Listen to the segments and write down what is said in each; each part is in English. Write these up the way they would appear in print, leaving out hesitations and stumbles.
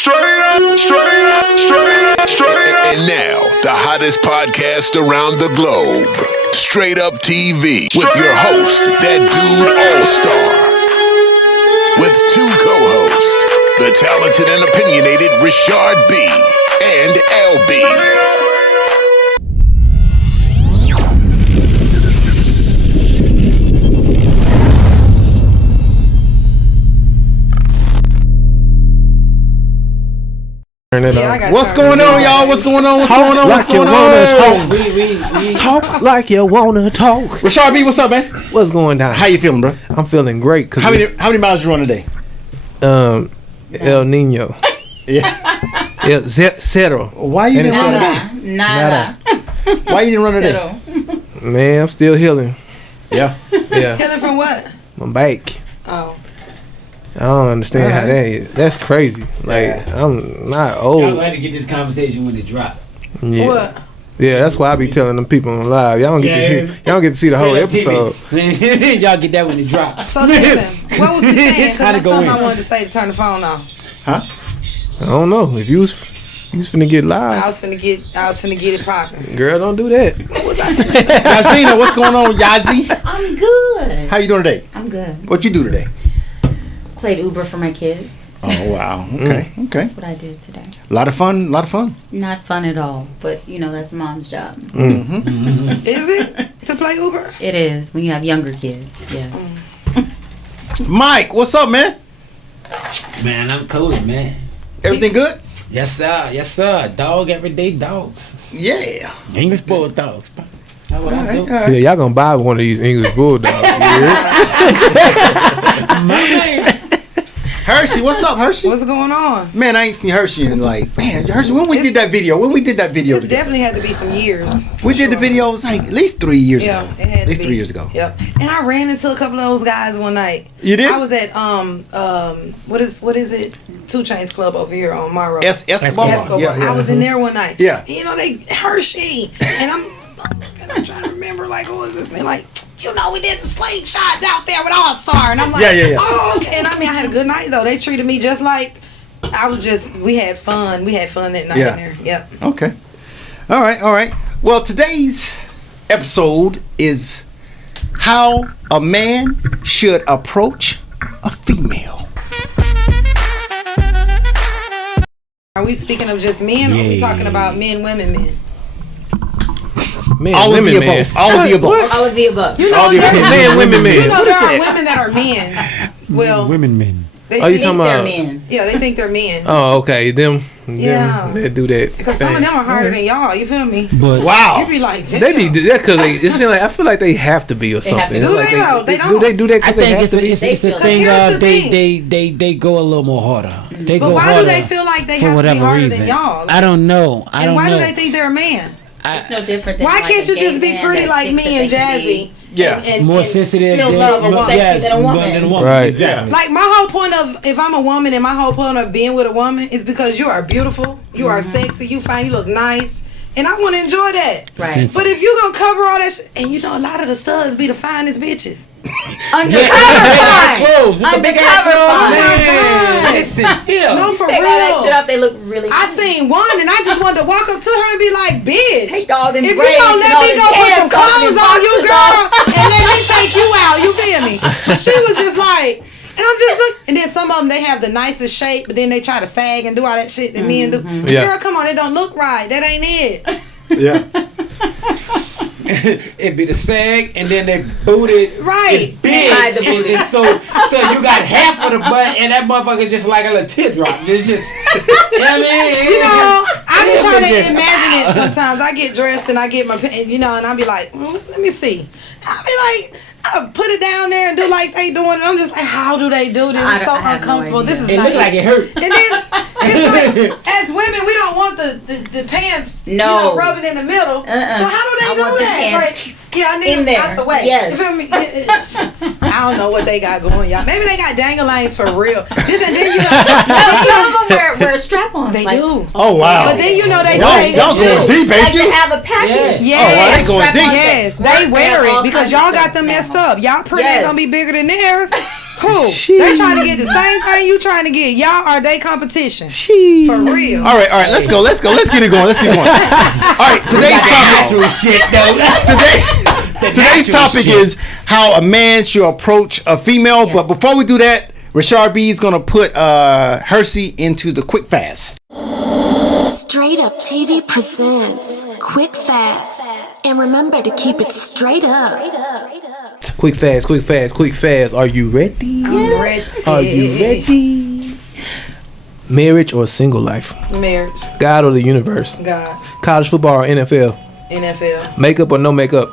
And now, the hottest podcast around the globe. Straight Up TV with your host, that dude all-star. With two co-hosts, the talented and opinionated Richard B. and LB. What's going on, y'all? What's going on? Talk like you wanna talk. Richard B, what's up, man? What's going down? How you feeling, bro? I'm feeling great. How many miles you run a day? El Nino. Yeah. Zero. Why you didn't run a day? Nada. Why you didn't run a day? Man, I'm still healing. Yeah. Healing from what? My back. Oh. I don't understand how that is. That's crazy. Like, I'm not old. Y'all had to get this conversation when it dropped. Yeah. What? Yeah, that's why I be telling them people on live. Y'all don't get to hear. Y'all don't get to see the whole episode. Y'all get that when it drops. So listen, what was you saying? Because that's something I in. wanted to say to turn the phone off. Huh? I don't know. If you was finna get live. I was finna get it popping. Girl, don't do that. What was I finna say? Yazina, what's going on, Yazi? I'm good. How you doing today? I'm good. What you do today? Played Uber for my kids. Oh, wow. Okay. That's what I did today. A lot of fun. Not fun at all, but that's mom's job. Mm-hmm. Is it to play Uber? It is when you have younger kids. Yes. Mike, what's up, man? Man, I'm cool, man. Everything good? Yes, sir. Dog everyday dogs. Yeah. English bulldogs. That's what I do. Yeah, y'all gonna buy one of these English bulldogs. Hershey, what's up, Hershey? What's going on? Man, I ain't seen Hershey in Hershey, when we did that video It together? definitely had to be some years. We did the video, it was like at least 3 years ago. Yeah, it had At least to be. 3 years ago. Yep. And I ran into a couple of those guys one night. You did? I was at what is it? 2 Chainz Club over here on Monroe. Escobar. Yeah. I was in there one night. Yeah. And, they Hershey, and I'm trying to remember who was this? They're like, we did the slingshot out there with All Star, and I'm like, Yeah. oh, okay. And I had a good night though. They treated me just like we had fun. We had fun that night in there. Yep. Okay. All right. Well, today's episode is how a man should approach a female. Are we speaking of just men, or are we talking about men, women, men? Man, All of women, the man. above. All of the above. All of the above. All the above. Man, women, men. There are women that are men. Well, men. They Oh, you think talking about? They're men. Yeah, they think they're men. Oh, okay. Them Yeah. they do that. Because some of them are harder than y'all. You feel me? But Wow. You be like, damn. They be that because it seems like I feel like they have to be or They have something. to. It's Do like they though? They do don't. they do that I because they think have it's to a, be? it's a Because thing here's of the thing. they go a little more harder. They But go why harder do they feel like they for have to be whatever harder reason. than y'all? I don't know. And why do they think they're a man? It's no different than Why like can't a you gay just be man pretty that like thinks me that and they can Jazzy? be Yeah. And more sensitive, feel love and sexy than a woman. Right. Exactly. Like my whole point of, if I'm a woman and my whole point of being with a woman is because you are beautiful, you are sexy, you fine, you look nice, and I want to enjoy that. Right. But if you gonna cover all that shit, and a lot of the studs be the finest bitches. Undercover fine. Undercover Oh fine. my God. No, for Take all that shit real. off. They look really. I seen one and I just wanted to walk up to her and be like, bitch, Take all them if you braids gonna and let all me them go put some pants off and clothes them on you, boxers girl, off. and let me take you out, you feel me? But she was just like, and I'm just looking, and then some of them, they have the nicest shape, but then they try to sag and do all that shit that men do. Yeah. Girl, come on, it don't look right. That ain't it. Yeah. It'd be the sag, and then they boot it. Right. It's big. Hide the booty. And so you got half of the butt, and that motherfucker just like a little teardrop. It's just, you know what I mean? I be trying to imagine it sometimes. I get dressed and I get my, and I be like, let me see. I be like, I put it down there and do like they doing it. I'm just like, how do they do this? It's so I have no uncomfortable. idea. This is It not look like it hurt. And then it's like, as women, we don't want the pants No. rubbing in the middle. So how do they I do want the that? pants Like, yeah, I need in them there. out the way. Yes. You feel me? I don't know what they got going, y'all. Maybe they got danglines for real. This and then Some of them wear strap-ons. they like, do. Oh, wow. But then they Y'all say going deep, like ain't to you? have a package. Yes. Oh, wow, they going deep. Yes, they wear it because y'all got them messed up. Y'all pretty ain't Yes. gonna be bigger than theirs. Who? They trying to get the same thing you trying to get. Y'all are they competition. For real. All right. Let's go. Let's get it going. All right. Today's topic is how a man should approach a female. Yes. But before we do that, Rashard B is gonna put Hersey into the quick fast. Straight Up TV presents Quick Fast. And remember to keep it straight up. Quick fast. Are you ready? I'm ready. Are you ready? Marriage or single life? Marriage. God or the universe? God. College football or NFL? NFL. Makeup or no makeup?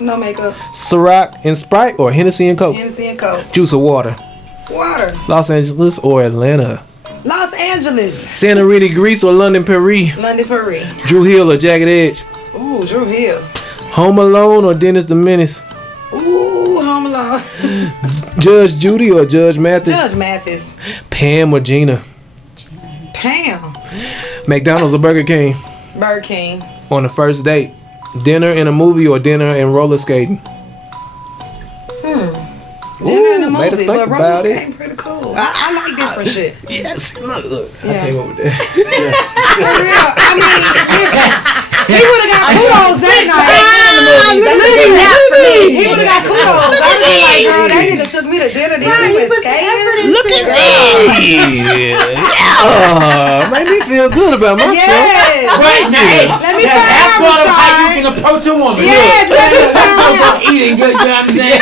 No makeup. Ciroc and Sprite or Hennessy and Coke? Hennessy and Coke. Juice or water? Water. Los Angeles or Atlanta? Los Angeles. Santa Rita, Greece or London, Paris? London, Paris. Drew Hill or Jagged Edge? Ooh, Drew Hill. Home Alone or Dennis the Menace? Ooh, Home Alone. Judge Judy or Judge Mathis? Judge Mathis. Pam or Gina? Pam. McDonald's or Burger King? Burger King. On the first date, dinner in a movie or dinner and roller skating? Dinner in a made her movie, think but roller about it. skating pretty cool. I like different shit. Yes, look. I Yeah. came up with that. For real. I mean, listen, he would have got kudos that night. He would have got kudos. I'd be like, girl, that nigga took me to dinner. Then we went skating. Look at me. Made me feel good about myself. Yes. Right now, Let me that's find out, part of how you Rashad. can approach a woman. Yes, let me find out. Eating good, you know what I'm saying?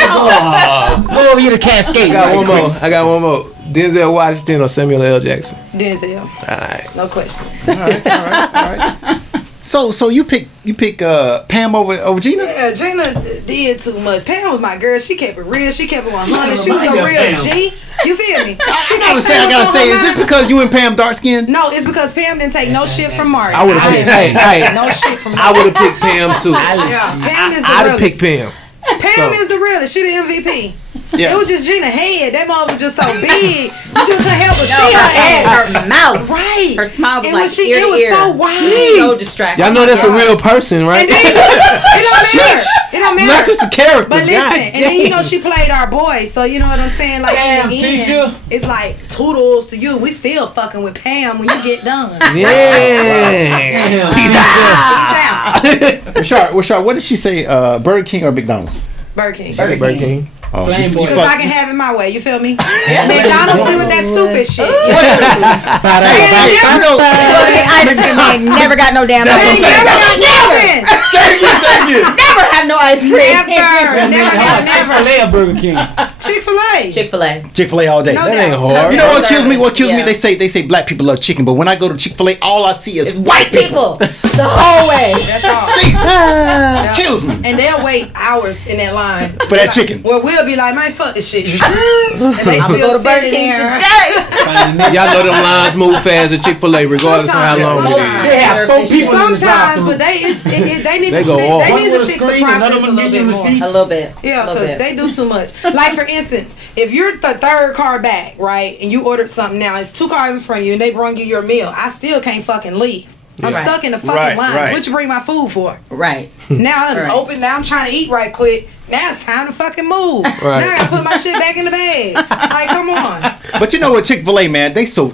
Go over here to Cascade. I got one more. Denzel Washington or Samuel L. Jackson? Denzel. All right. No questions. All right. So you pick Pam over Gina? Yeah, Gina did too much. Pam was my girl. She kept it real. She kept it 100. She was remind a me real of Pam. G. You feel me? She I gotta say, is this because you and Pam dark skin? No, it's because Pam didn't take no shit from Marty. I would have picked. Hey, no shit from I Marty. would have picked Pam too. Yeah, Pam is the I'd realest. have picked Pam. Pam is the realest. She the MVP. Yeah. It was just Gina head. That mother was just so big. You just couldn't help but see her her head, head. her mouth, Right. her smile was And like when ear it to was ear. so wide. So distracting. Y'all know that's a real person, right? And then, it don't matter. It don't matter. Not just the character. But listen, God and then you know she played our boy, so you know what I'm saying? Like Damn, in the end, Tisha. it's like toodles to you. We still fucking with Pam when you get done. Yeah. Peace out. Rashard, what did she say? Burger King or McDonald's? Burger King. Burger King. Oh, Flame boy. Because I can have it my way, you feel me? McDonald's be with that stupid shit. Ice cream ain't never got no damn ice cream. Never have no ice cream. Never. Chick-fil-A or Burger King? Chick-fil-A. Chick-fil-A. Chick-fil-A all day. No That doubt. ain't hard. You know what kills me? What kills me? Yeah. They say black people love chicken, but when I go to Chick-fil-A, all I see is white people. The whole way. That's all. Jesus. Kills me. And they'll wait hours in that line. For that chicken. Well, we'll be like, man, fuck this shit. And they I'm gonna still go to Burger sitting King there. today. Y'all know them lines move fast at Chick-fil-A regardless of how long it is. Sometimes. Yeah, 4 people in the Sometimes, drive-thru. but they need They to go off. they One need with to a fix the screen, another process a one little give you bit more. receipts. A little bit. Yeah, A little because bit. they do too much. Like for instance, if you're the third car back, right, and you ordered something now, it's 2 cars in front of you, and they bring you your meal. I still can't fucking leave. I'm Right. stuck in the fucking Right, lines. right. What you bring my food for? Right. Now I'm Right. open. Now I'm trying to eat right quick. Now it's time to fucking move. Right. Now I gotta put my shit back in the bag. Like, come on. But you know what, Chick-fil-A, man, they so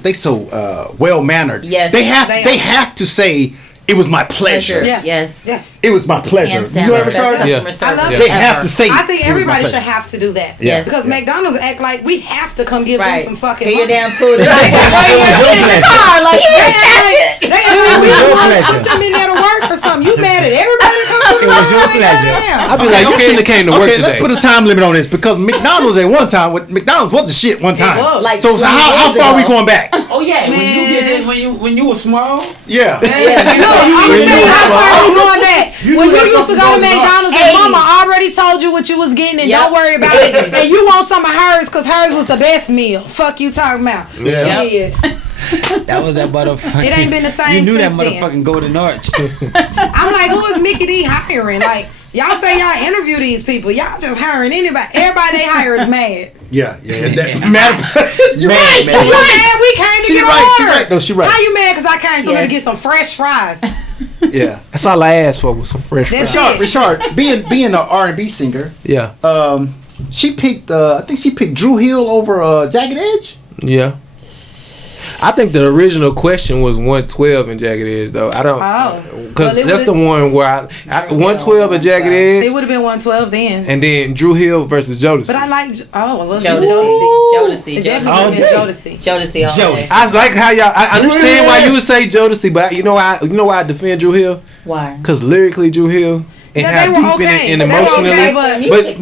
well mannered. Yes. They have They are. have to say it was my pleasure. Yes. Yes. Yes. It was my pleasure. Hands You down. know what, Best Rashard? Yeah. customer service I love They it. have to say I think it was my everybody should pleasure. have to do that. Yes. Because McDonald's act like we have to come give Right. them some fucking Get your money. damn food. Like, in the car. Like, here, catch it. They act like we was your want to pleasure. put them in there to work or something. You mad at everybody that come to the It was your line? pleasure. I'd be like, you shouldn't have came to work Okay, today. let's put a time limit on this because McDonald's at one time, McDonald's was the shit one time. was. Like so 20 how years far are we ago. going back? Oh yeah, when you Man. did this, when you were small. Yeah. Look, I'm gonna tell you how far we going back. When you used to go to McDonald's and mama already told you what you was getting and Yep. don't worry about it. And you want some of hers because hers was the best meal. Fuck you talking about. Yeah. Shit. That was that motherfucking. It ain't been the same You knew that since then. motherfucking Golden Arch. I'm like, who is Mickey D hiring? Like, y'all say y'all interview these people. Y'all just hiring anybody. Everybody they hire is mad. Yeah. You're right. You mad we came to She get an right. She order? right. No, she right. How you mad because I came through here to Yes. get some fresh fries? Yeah. That's all I asked for was some fresh That's fries. it. Rashard, being an R&B singer, Yeah. she picked. I think she picked Drew Hill over Jagged Edge. Yeah. I think the original question was 112 in Jagged Edge, though. I don't, because that's the one where 112 in Jagged Edge. It would have been 112 then. And then Drew Hill versus Jodeci. But I like Jodeci. It definitely been Jodeci. Jodeci all day. I like how y'all. I understand why you would say Jodeci, but you know why I defend Drew Hill? Why? Because lyrically, Drew Hill. And yeah, they were okay. And They were emotionally, okay,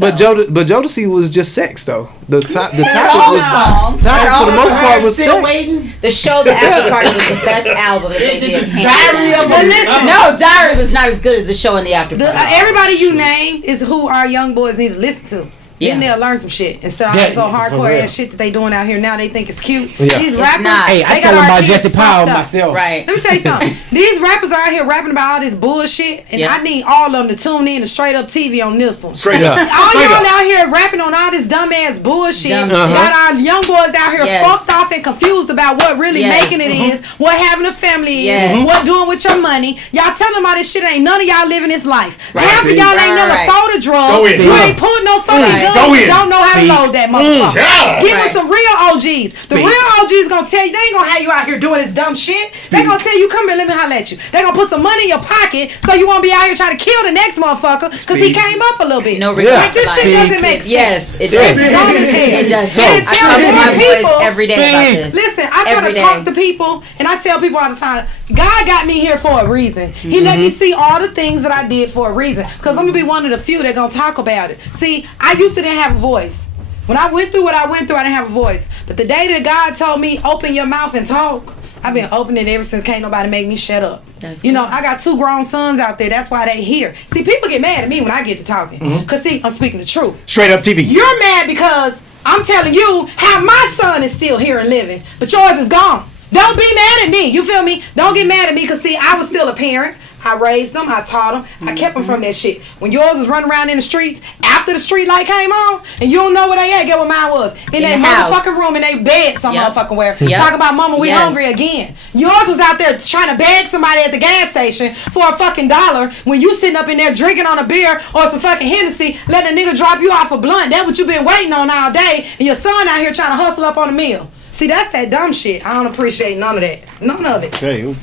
but Jodeci was just sex though. The topic was songs. topic for the most part was Still sex. waiting. The show, The After Party, was the best album that they did. Diary of a No, Diary was not as good as the show in The After Party. Everybody you named is who our young boys need to listen to. Yeah. Then they'll learn some shit instead of all this old hardcore ass shit that they doing out here now. They think it's cute. Yeah. These rappers, not. Hey, I they tell got them our about kids Jesse Powell fucked up. myself. Right. Let me tell you something. These rappers are out here rapping about all this bullshit, and Yeah. I need all of them to tune in to Straight Up TV on this one. Straight Yeah. up. All y'all out here rapping on all this dumbass bullshit. Dumb Got our young boys out here Yes. fucked off and confused about what really Yes. making it is, what having a family Yes. is, what doing with your money. Y'all tell them all this shit ain't none of y'all living this life. Right. Half of y'all ain't never Right. sold a drug. Go in. You ain't pulled no fucking Right. gun. Go You in. don't know how to load that motherfucker. Yeah. Get Right. with some real OGs. The real OGs gonna tell you, they ain't gonna have you out here doing this dumb shit. They gonna tell you, come here, let me holler at you. They gonna put some money in your pocket so you won't be out here trying to kill the next motherfucker because he came up a little bit. No Yeah. Like this shit doesn't make sense. Yes, it It's does. dumb as hell. It does. And I tell talk to more my boys people every day about this. Listen, I try Every to talk day. to people, and I tell people all the time, God got me here for a reason. He let me see all the things that I did for a reason. Because I'm going to be one of the few that going to talk about it. See, I used to didn't have a voice. When I went through what I went through, I didn't have a voice. But the day that God told me, open your mouth and talk, I've been opening it ever since. Can't nobody make me shut up. That's You know, good. I got 2 grown sons out there. That's why they here. See, people get mad at me when I get to talking. Because, see, I'm speaking the truth. Straight up TV. You're mad because I'm telling you how my son is still here and living, but yours is gone. Don't be mad at me. You feel me? Don't get mad at me because, see, I was still a parent. I raised them. I taught them. I kept them from that shit. When yours was running around in the streets, after the street light came on, and you don't know where they at, get what mine was. In In their the house. motherfucking room, in their bed, some Yep. motherfucking where. Yep. Talk about mama, we Yes. hungry again. Yours was out there trying to beg somebody at the gas station for a fucking $1 when you sitting up in there drinking on a beer or some fucking Hennessy, letting a nigga drop you off a blunt. That's what you been waiting on all day, and your son out here trying to hustle up on a meal. See, that's that dumb shit. I don't appreciate none of that. None of it. Okay.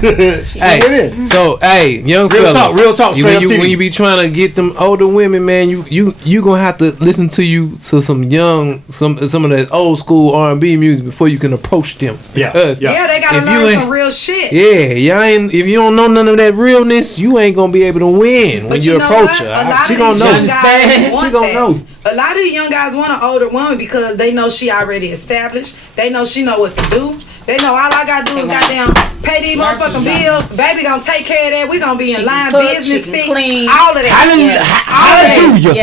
Hey, so hey, young Real fellas, talk, real talk, you, straight when up you TV. when you be trying to get them older women, man, you gonna have to listen to some young some of that old school R&B music before you can approach them. Yeah, Because yeah. Yeah, they gotta if you learn ain't- some real shit. Yeah, y'all ain't, if you don't know none of that realness, you ain't gonna be able to win when But you you know approach what? her. A lot She of gonna these know. young guys want She gonna that. know. A lot of these young guys want an older woman because they know she already established. They know she know what to do. They know all I gotta do is goddamn pay these motherfucking bills. Baby gonna take care of that. We gonna be in She line, can cook, business she can fix, clean. all of that. Hallelujah.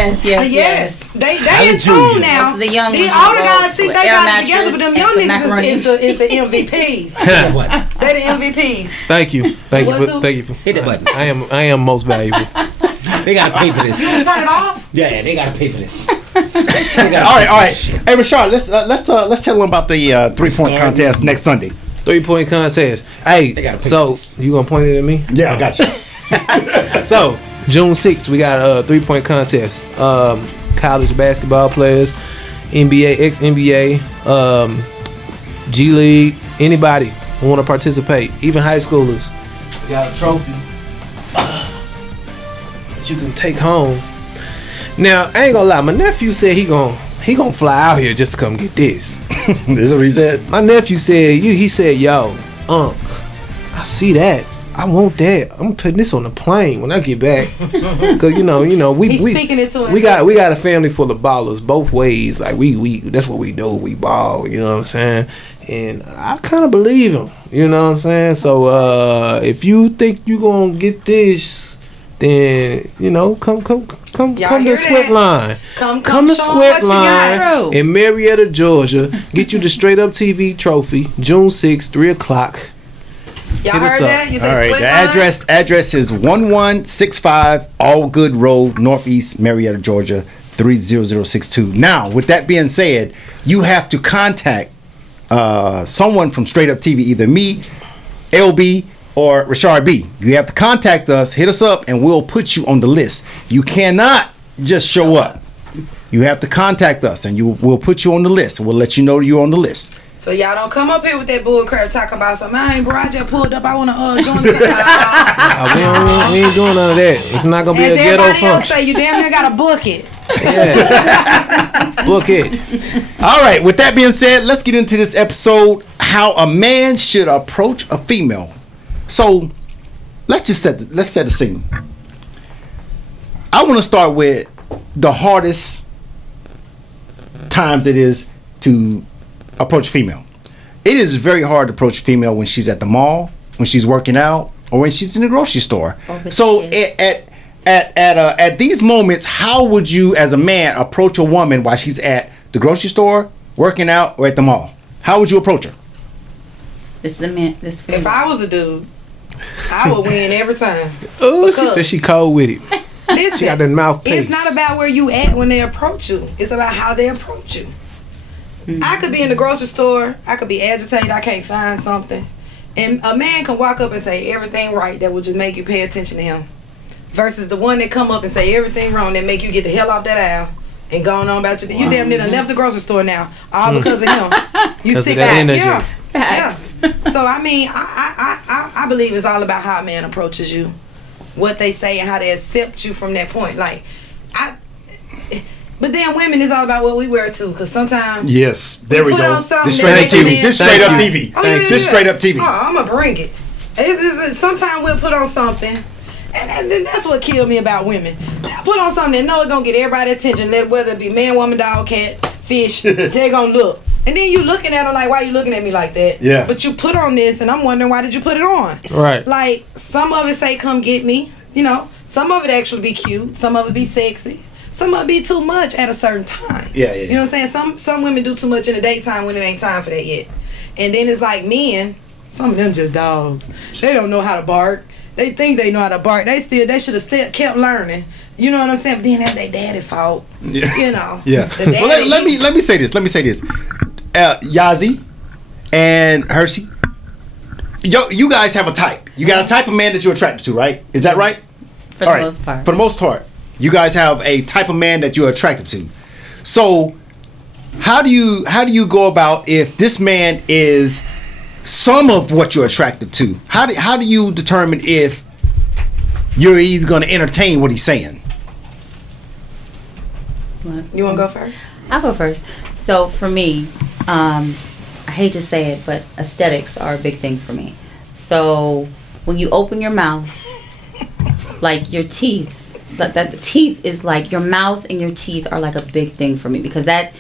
Yes. They in tune now. Most of the young These ones older go guys think with they air got it together, but them mattress young and some niggas is the MVPs. They the MVPs. Thank you, What to? thank you. For, Hit the button. I am most valuable. They gotta pay for this. You wanna turn it off? Yeah, they gotta pay for this. All right. Hey, Rashard, let's tell them about the 3-point contest next Sunday. 3-point contest. Hey, They gotta pick so you gonna point it at me? Yeah, I got you. So June 6th, we got a 3-point contest. College basketball players, NBA, ex-NBA, G League, anybody who want to participate, even high schoolers. We got a trophy that you can take home. Now, I ain't gonna lie, my nephew said he gonna fly out here just to come get this. This is what he said. My nephew said, he said, yo, Unc, I see that. I want that. I'm putting this on the plane when I get back. Cause you know, He's we speaking it to us. we got a family full of ballers both ways. Like we that's what we do. We ball. You know what I'm saying? And I kind of believe him. You know what I'm saying? So if you think you gonna get this, then come Y'all to hear Sweat that? Line. Come Come to show 'em Sweat what you got. Line in Marietta, Georgia. Get you the Straight Up TV trophy. June 6th, 3:00. Y'all Hit us heard up. that? You All said right. Sweat The Line? address is 1165 Allgood Road, Northeast Marietta, Georgia 30062. Now, with that being said, you have to contact someone from Straight Up TV, either me, LB, or Rashard B. You have to contact us, hit us up, and we'll put you on the list. You cannot just show up. you have to contact us, and we'll put you on the list. We'll let you know you're on the list. So y'all don't come up here with that bull crap talking about something. I ain't bro, I just pulled up. I want to join the We ain't doing none of that. It's not gonna be As a ghetto everybody else function. say, you damn near gotta book it. Yeah. Book it. All right. With that being said, let's get into this episode: how a man should approach a female. So, let's set the scene. I want to start with the hardest times it is to approach a female. It is very hard to approach a female when she's at the mall, when she's working out, or when she's in the grocery store. So at these moments, how would you, as a man, approach a woman while she's at the grocery store, working out, or at the mall? How would you approach her? This is a man. If I was a dude, I would win every time. Oh, she said she cold with it. Listen, She got that mouthpiece. it's not about where you at when they approach you. It's about how they approach you. I could be in the grocery store. I could be agitated. I can't find something. And a man can walk up and say everything right that would just make you pay attention to him. Versus the one that come up and say everything wrong that make you get the hell off that aisle and going on about your... You damn near done left the grocery store now. All because of him. You sick of that out. energy. Yeah. Facts. Yeah. So, I mean, I believe it's all about how a man approaches you. What they say and how they accept you from that point. But then women, it's all about what we wear too. Because sometimes Yes, there we put go. on something This that straight up make you TV. dance. This straight up Thank TV. you. Oh, yeah, This yeah. straight up TV. Oh, I'm gonna bring it. Sometimes we'll put on something, and that's what killed me about women. They'll put on something that know it's gonna get everybody's attention, whether it be man, woman, dog, cat, fish. They're gonna look, and then you looking at them like, why you looking at me like that? Yeah. But you put on this, and I'm wondering why did you put it on? Right. Like some of it say, "Come get me," you know. Some of it actually be cute. Some of it be sexy. Some of it be too much at a certain time. Yeah. You know what I'm saying? Some women do too much in the daytime when it ain't time for that yet. And then it's like men, some of them just dogs. They don't know how to bark. They think they know how to bark. They should have kept learning. You know what I'm saying? But then that's their daddy fault. Yeah. You know. Yeah. The daddy, Well, let me say this. Yazi and Hershey, you guys have a type. You got a type of man that you're attracted to, right? Is that right? For All the right. most part. For the most part, you guys have a type of man that you're attracted to. So, how do you go about if this man is some of what you're attracted to? How do you determine if you're either going to entertain what he's saying? You want to go first? I'll go first. So for me, I hate to say it, but aesthetics are a big thing for me. So when you open your mouth, like your teeth, that the teeth is like your mouth and your teeth are like a big thing for me, because that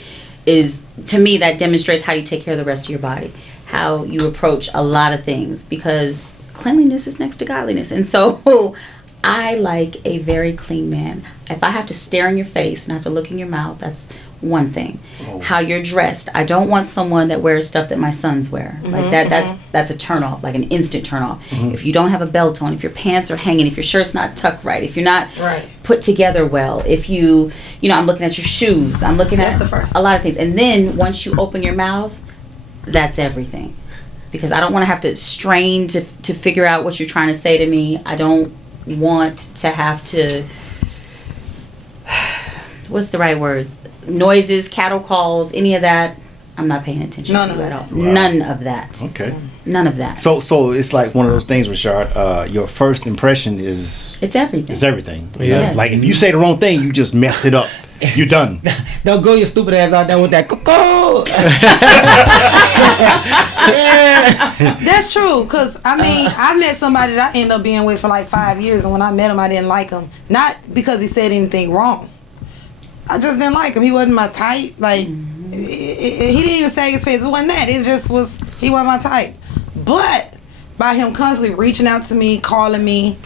is, to me, that demonstrates how you take care of the rest of your body, how you approach a lot of things, because cleanliness is next to godliness. And so I like a very clean man. If I have to stare in your face and I have to look in your mouth, that's one thing. How you're dressed. I don't want someone that wears stuff that my sons wear. Like that's a turn off, like an instant turn off. If you don't have a belt on, if your pants are hanging, if your shirt's not tucked right, if you're not put together well, if I'm looking at your shoes, I'm looking at a lot of things. And then once you open your mouth, that's everything. Because I don't want to have to strain to figure out what you're trying to say to me. I don't want to have to, what's the right words? Noises, cattle calls, any of that. I'm not paying attention to at all. Wow. None of that. Okay. None of that. So it's like one of those things, Rashard. Your first impression is It's everything. It's everything. Yes. Like if you say the wrong thing, you just messed it up. You're done. Don't go your stupid ass out there with that cuckoo. That's true, because I met somebody that I ended up being with for like 5 years, and when I met him, I didn't like him. Not because he said anything wrong. I just didn't like him. He wasn't my type. Like, he didn't even say his face. It wasn't that. It just was, he wasn't my type. But by him constantly reaching out to me, calling me,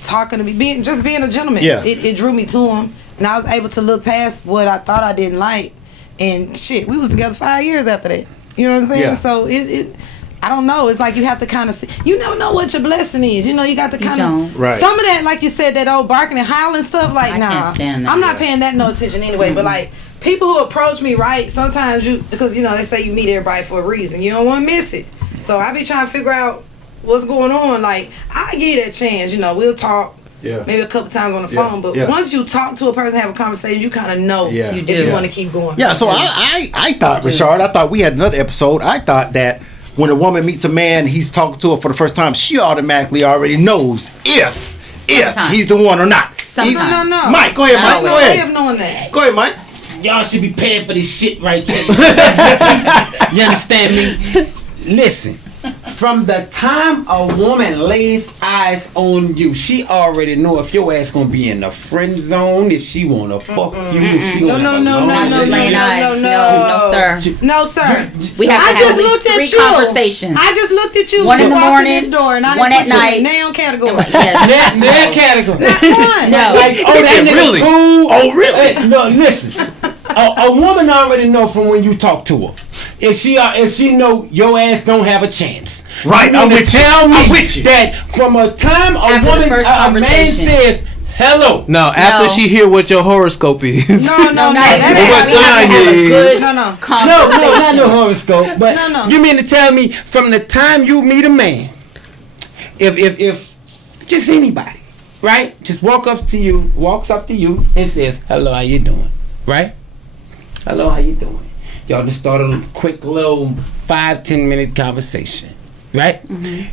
talking to me, being a gentleman, it drew me to him. And I was able to look past what I thought I didn't like. And shit, we was together 5 years after that. You know what I'm saying? Yeah. So I don't know. It's like you have to kind of see. You never know what your blessing is. You got to kind of. Right. Some of that, like you said, that old barking and howling stuff. Like, I can't stand that. I'm not paying that no attention anyway. But like people who approach me, right? Sometimes because they say you meet everybody for a reason. You don't want to miss it. So I be trying to figure out what's going on. Like I give you that chance. We'll talk. maybe a couple times on the phone. But once you talk to a person, have a conversation, you kind of know if you want to keep going. Yeah, so I thought, Rashard, I thought we had another episode. I thought that when a woman meets a man, he's talking to her for the first time, she automatically already knows if he's the one or not. Sometimes. No. Mike, go ahead, Mike. Go ahead. I have knowing that. Go ahead, Mike. Y'all should be paying for this shit right there. You understand me? Listen. From the time a woman lays eyes on you, she already know if your ass gonna be in the friend zone, if she wanna fuck you, if she No, sir. No, sir. We have to have at least 3 conversations. I just looked at you. One in the morning, this door, and I one didn't at put you night. in now category. Yes. Now category. Not one. No. Like, oh, that nigga Really? cool. Oh, really? Hey, no, listen. A woman already know from when you talk to her. If she know your ass don't have a chance. Right, You I'm mean to with you. tell me I'm with you. that from a time After the first a man conversation. says hello. No, after she hear what your horoscope is. No. What sign have a is? good No. conversation. No, not no horoscope. But No. you mean to tell me from the time you meet a man, if just anybody, right, just walks up to you and says, "Hello, how you doing?" Right? Hello, how you doing? Y'all just start a quick little 5-10 minute conversation. Right?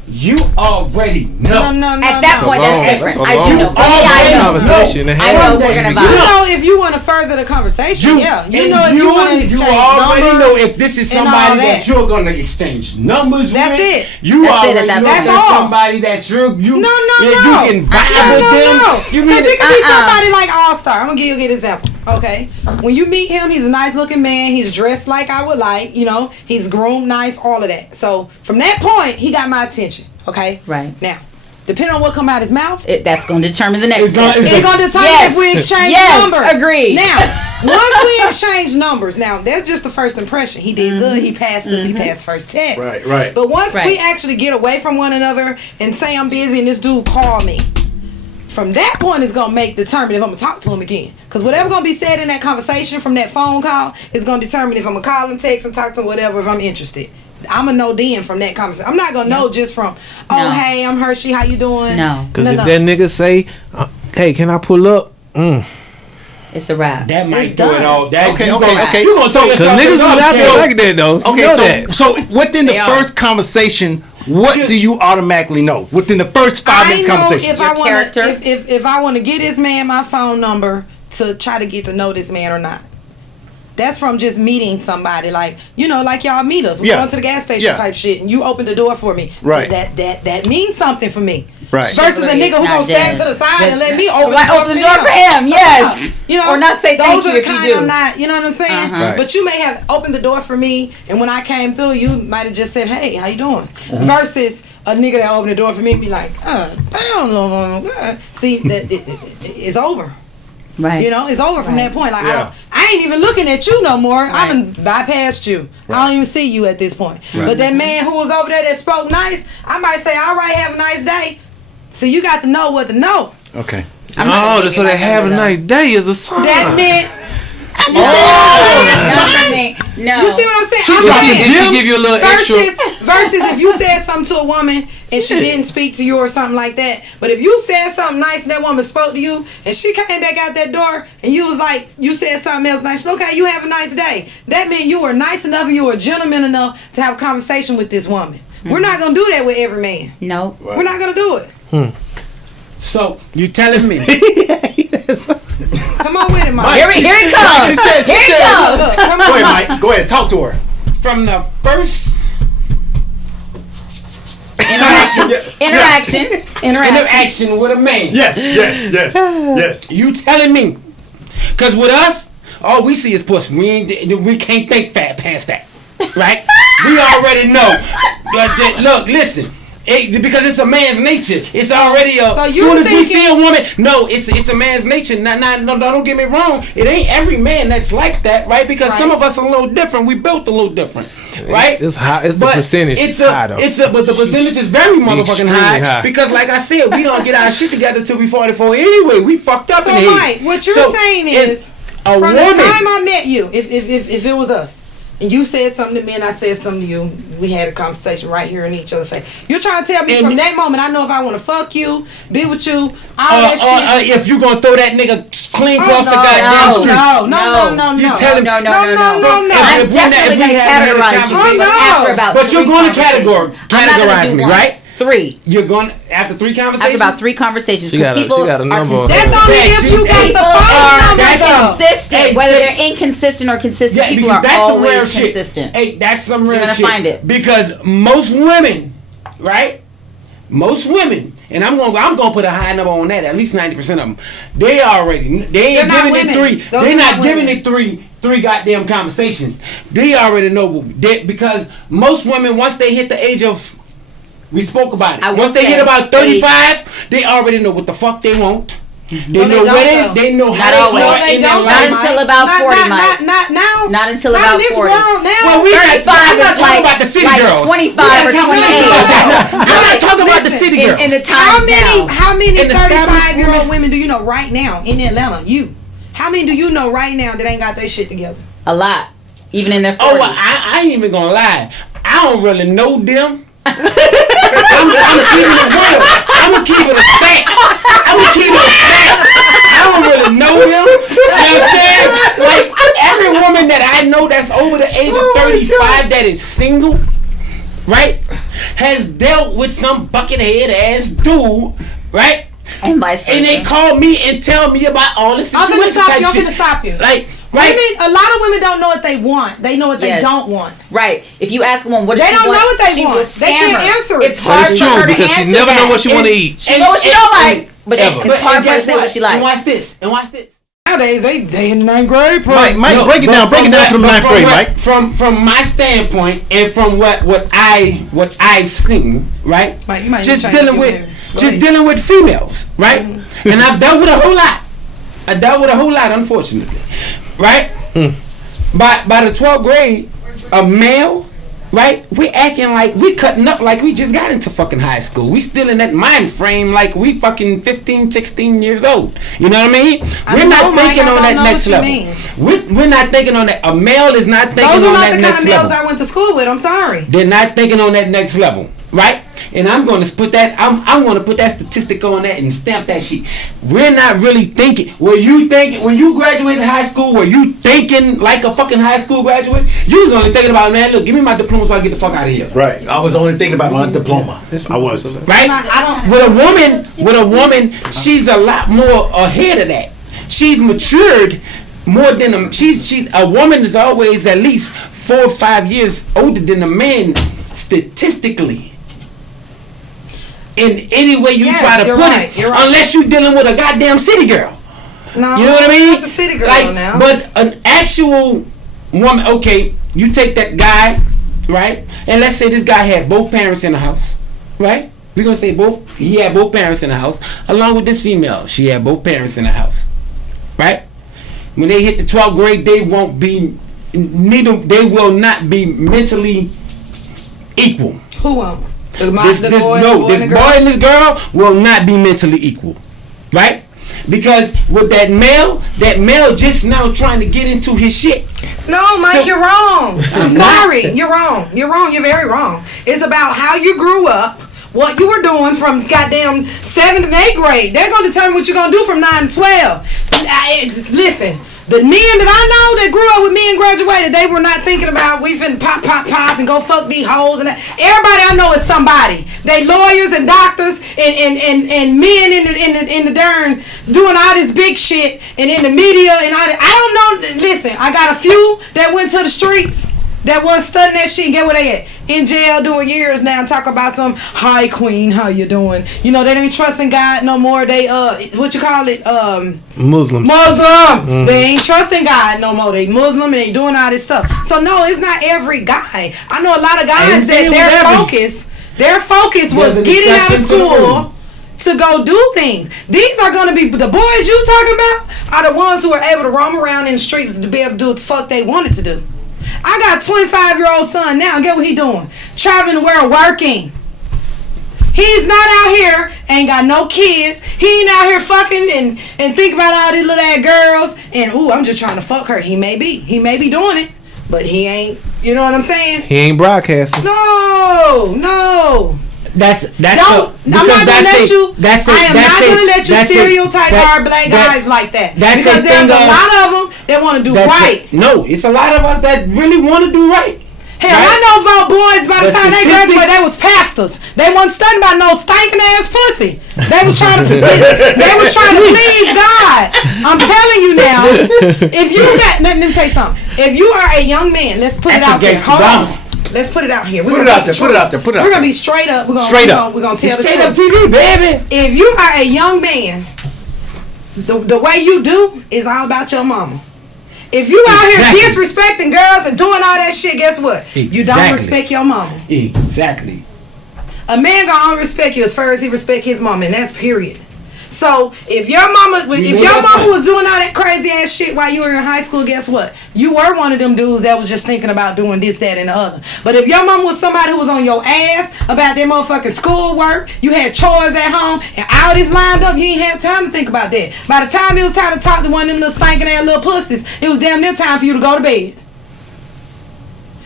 You already know. No. At that point, that's different. So I do know. long. I know. Conversation. I know we're gonna You buy. know if you want to further the conversation, you know if you want to exchange already numbers. know if this is and somebody all that you're gonna exchange numbers That's with. it. You That's it already at that know point. that's That's all. somebody that you No. can vibe with them. You mean Because it could be somebody like All Star. I'm gonna give you a good example. Okay, when you meet him, he's a nice looking man. He's dressed like I would like. He's groomed nice, all of that. So from that point, he got my attention. Okay, Right. Now, depending on what come out his mouth, That's going to determine the next step. it's gonna determine Yes. if we exchange Yes, numbers. agreed. Now, once we exchange numbers, now that's just the first impression. He did good. He passed. He passed first test. Right. But once we Right. actually get away from one another and say I'm busy and this dude call me, from that point it's gonna determine if I'm gonna talk to him again. Cause whatever gonna be said in that conversation from that phone call is gonna determine if I'm gonna call him, text him, talk to him, whatever. If I'm interested. I'm gonna know then from that conversation. I'm not gonna know just from, No. hey, I'm Hershey, how you doing? No. Because if that nigga say, hey, can I pull up? It's a wrap. That might It's do it done. all. That, Okay. you gonna So Because niggas is out there like that, though. You Okay, know that. so within the They are. first conversation, what do you automatically know within the first 5 minutes conversation? If I want character. if I want to get this man my phone number to try to get to know this man or not. That's from just meeting somebody, like like y'all meet us. We Yeah. going to the gas station Yeah. type shit, and you open the door for me. Right. That means something for me. Right. Versus a Chivalry nigga is who not gonna stand dead. to the side and let me open Right, the door open the door for him, yes. Or not say thank those you are the if you kind do. I'm not. You know what I'm saying? Uh-huh. Right. But you may have opened the door for me, and when I came through, you might have just said, "Hey, how you doing?" Versus a nigga that opened the door for me and be like, "Damn, no. See, it's over." Right. It's over from that point. Like Yeah. I ain't even looking at you no more. I Right. done bypassed you. I don't even see you at this point. But that man who was over there that spoke nice, I might say, "All right, have a nice day." So you got to know what to know. Okay. I'm not gonna Oh, take so it they back have a over, though. nice day is a sign. That meant. Not for me. No. You see what I'm saying? She I'm dropped the saying, gym. Give you a little extra. versus if you said something to a woman and she didn't speak to you or something like that. But if you said something nice and that woman spoke to you and she came back out that door and you was like, you said something else nice, okay, you have a nice day. That meant you were nice enough and you were a gentleman enough to have a conversation with this woman. We're not gonna do that with every man. No. We're not gonna do it. So you telling me? Come on with it, Mike. Here he comes. She said. Here he comes. Look, come Go on. ahead, Mike. Go ahead. Talk to her. From the first interaction with a man. Yes. You telling me? Cause with us, all we see is pussy. We can't think past that, right? We already know. Look, listen. Because it's a man's nature. It's already a. So As you soon as we thinking- see a woman, no, it's a man's nature. No, don't get me wrong. It ain't every man that's like that, right? Because some of us are a little different. We built a little different, right? It's high. It's the But percentage. It's high, though. but the percentage is very motherfucking Extremely high, high. because, like I said, we don't get our shit together till we 44 anyway. We fucked up So in the head. Mike, what you're So, saying it's is, a from woman. the time I met you, if it was us, and you said something to me and I said something to you. We had a conversation right here in each other's face. You're trying to tell me from that moment I know if I want to fuck you, be with you, all that shit. If you gonna throw that nigga clean across the goddamn street. No. You telling No. no. I'm definitely gonna categorize you. After about But you're going to categorize categorize me, right? 3. You're going after 3 conversations. After about 3 conversations, She because got people a are number. That's only if you got the people phone are number. consistent. Whether they're inconsistent or consistent, people are always consistent. Hey, that's some real You're gonna shit. find it. Because most women, right? Most women, and I'm gonna put a high number on that. At least 90% of them, they ain't They're not giving it women. 3. Those They're are not not giving women. it 3 goddamn conversations. They already know that, because most women, once they hit the age of, we spoke about it. Once they hit about 35, they already know what the fuck they want. They know where they know how Not they always. are in their Not life. until about 40, Mike. Not now. Not until Not about in this 40. world now. Well, we 35 I'm not is talking about the city girls. 25 or 28. I'm not talking about the Listen, city girls. In the times now. How many In the established 35-year-old women do you know right now in Atlanta? You. How many do you know right now that ain't got their shit together? A lot. Even in their 40s. Oh, well, I ain't even gonna lie. I don't really know them. I'm keeping it real. I'm gonna keep it a stack. I don't really know them. You understand? Like, every woman that I know that's over the age of 35 that is single, right, has dealt with some buckethead ass dude, right? And vice versa. And they call me and tell me about all the I'm situations. finna stop you. Like, right? Women, a lot of women don't know what they want. They know what they don't want. Right. If you ask a woman what does They she don't want, know what they she want. will They can't stammer. answer it. It's hard It's for true her to because answer she never that. know what she want to eat. She know what she don't like, but Ever. it's hard for her to guess say what she likes. And watch this. Nowadays, they in the 9th grade. Mike, No, break it but down. Break it down from the 9th grade, Mike. From my standpoint and from what I've seen, right? Mike, you might just need to dealing change with your hair. dealing with females, right? And I've dealt with a whole lot. Unfortunately, right? By the 12th grade, a male, right? We acting like we cutting up like we just got into fucking high school. We still in that mind frame like we fucking 15, 16 years old. You know what I mean? We're not thinking on that next level. We're not thinking on that. A male is not thinking Those are on not that the kind next of males level. I went to school with. I'm sorry. They're not thinking on that next level, right? And I'm going to put that. I'm going to put that statistic on that and stamp that shit. We're not really thinking. Were you thinking when you graduated high school? Were you thinking like a fucking high school graduate? You was only thinking about, man, look, give me my diploma so I get the fuck out of here. Right. I was only thinking about my diploma. I was. Right. With a woman, she's a lot more ahead of that. She's matured more than a woman is always at least 4 or 5 years older than a man statistically. In any way you try to put it, unless you're dealing with a goddamn city girl. No, you know what I mean? Not the city girl like, now. But an actual woman, okay, you take that guy, right? And let's say this guy had both parents in the house, right? We're gonna say he had both parents in the house, along with this female. She had both parents in the house, right? When they hit the 12th grade, they will not be mentally equal. Who won't? This boy and this girl will not be mentally equal, right? Because with that male just now trying to get into his shit. No, Mike, you're wrong. I'm sorry. You're wrong. You're very wrong. It's about how you grew up, what you were doing from goddamn 7th and 8th grade. They're going to determine what you're going to do from 9 to 12. Listen. The men that I know that grew up with me and graduated, they were not thinking about we finna pop and go fuck these hoes and that. Everybody I know is somebody. They lawyers and doctors and men in the darn doing all this big shit and in the media and all that. I don't know. Listen, I got a few that went to the streets that was studying that shit and get where they at. In jail doing years now, talk about some hi queen, how you doing? You know, they ain't trusting God no more. They what you call it? Muslim. Mm-hmm. They ain't trusting God no more. They Muslim and they doing all this stuff. So no, it's not every guy. I know a lot of guys that their focus was getting out of school to go do things. These are gonna be the boys you talking about are the ones who are able to roam around in the streets to be able to do what the fuck they wanted to do. I got a 25-year-old son now. Get what he doing? Traveling the world working. He's not out here, ain't got no kids. He ain't out here fucking and think about all these little ass girls. And I'm just trying to fuck her. He may be doing it, but he ain't You know what I'm saying? He ain't broadcasting. No. That's I'm not gonna let you. I am not gonna let you stereotype our black guys like that. Because there's a lot of them that want to do right. No, it's a lot of us that really want to do right. Hell, I know about boys by the time they graduated, they was pastors. They wasn't studying about no stinking ass pussy. They was trying to please God. I'm telling you now. If you got, let me tell you something. If you are a young man, let's put it out there. Hold on. Let's put it out here. Put it out there. We're gonna be straight up. We're gonna tell the truth. Straight up TV, baby. If you are a young man, the way you do is all about your mama. If you out here disrespecting girls and doing all that shit, guess what? Exactly. You don't respect your mama. Exactly. A man gonna only respect you as far as he respect his mama, and that's period. So if your mama was doing all that crazy ass shit while you were in high school, guess what? You were one of them dudes that was just thinking about doing this, that, and the other. But if your mama was somebody who was on your ass about their motherfucking schoolwork, you had chores at home, and all this lined up, you ain't have time to think about that. By the time it was time to talk to one of them little stinking ass little pussies, it was damn near time for you to go to bed.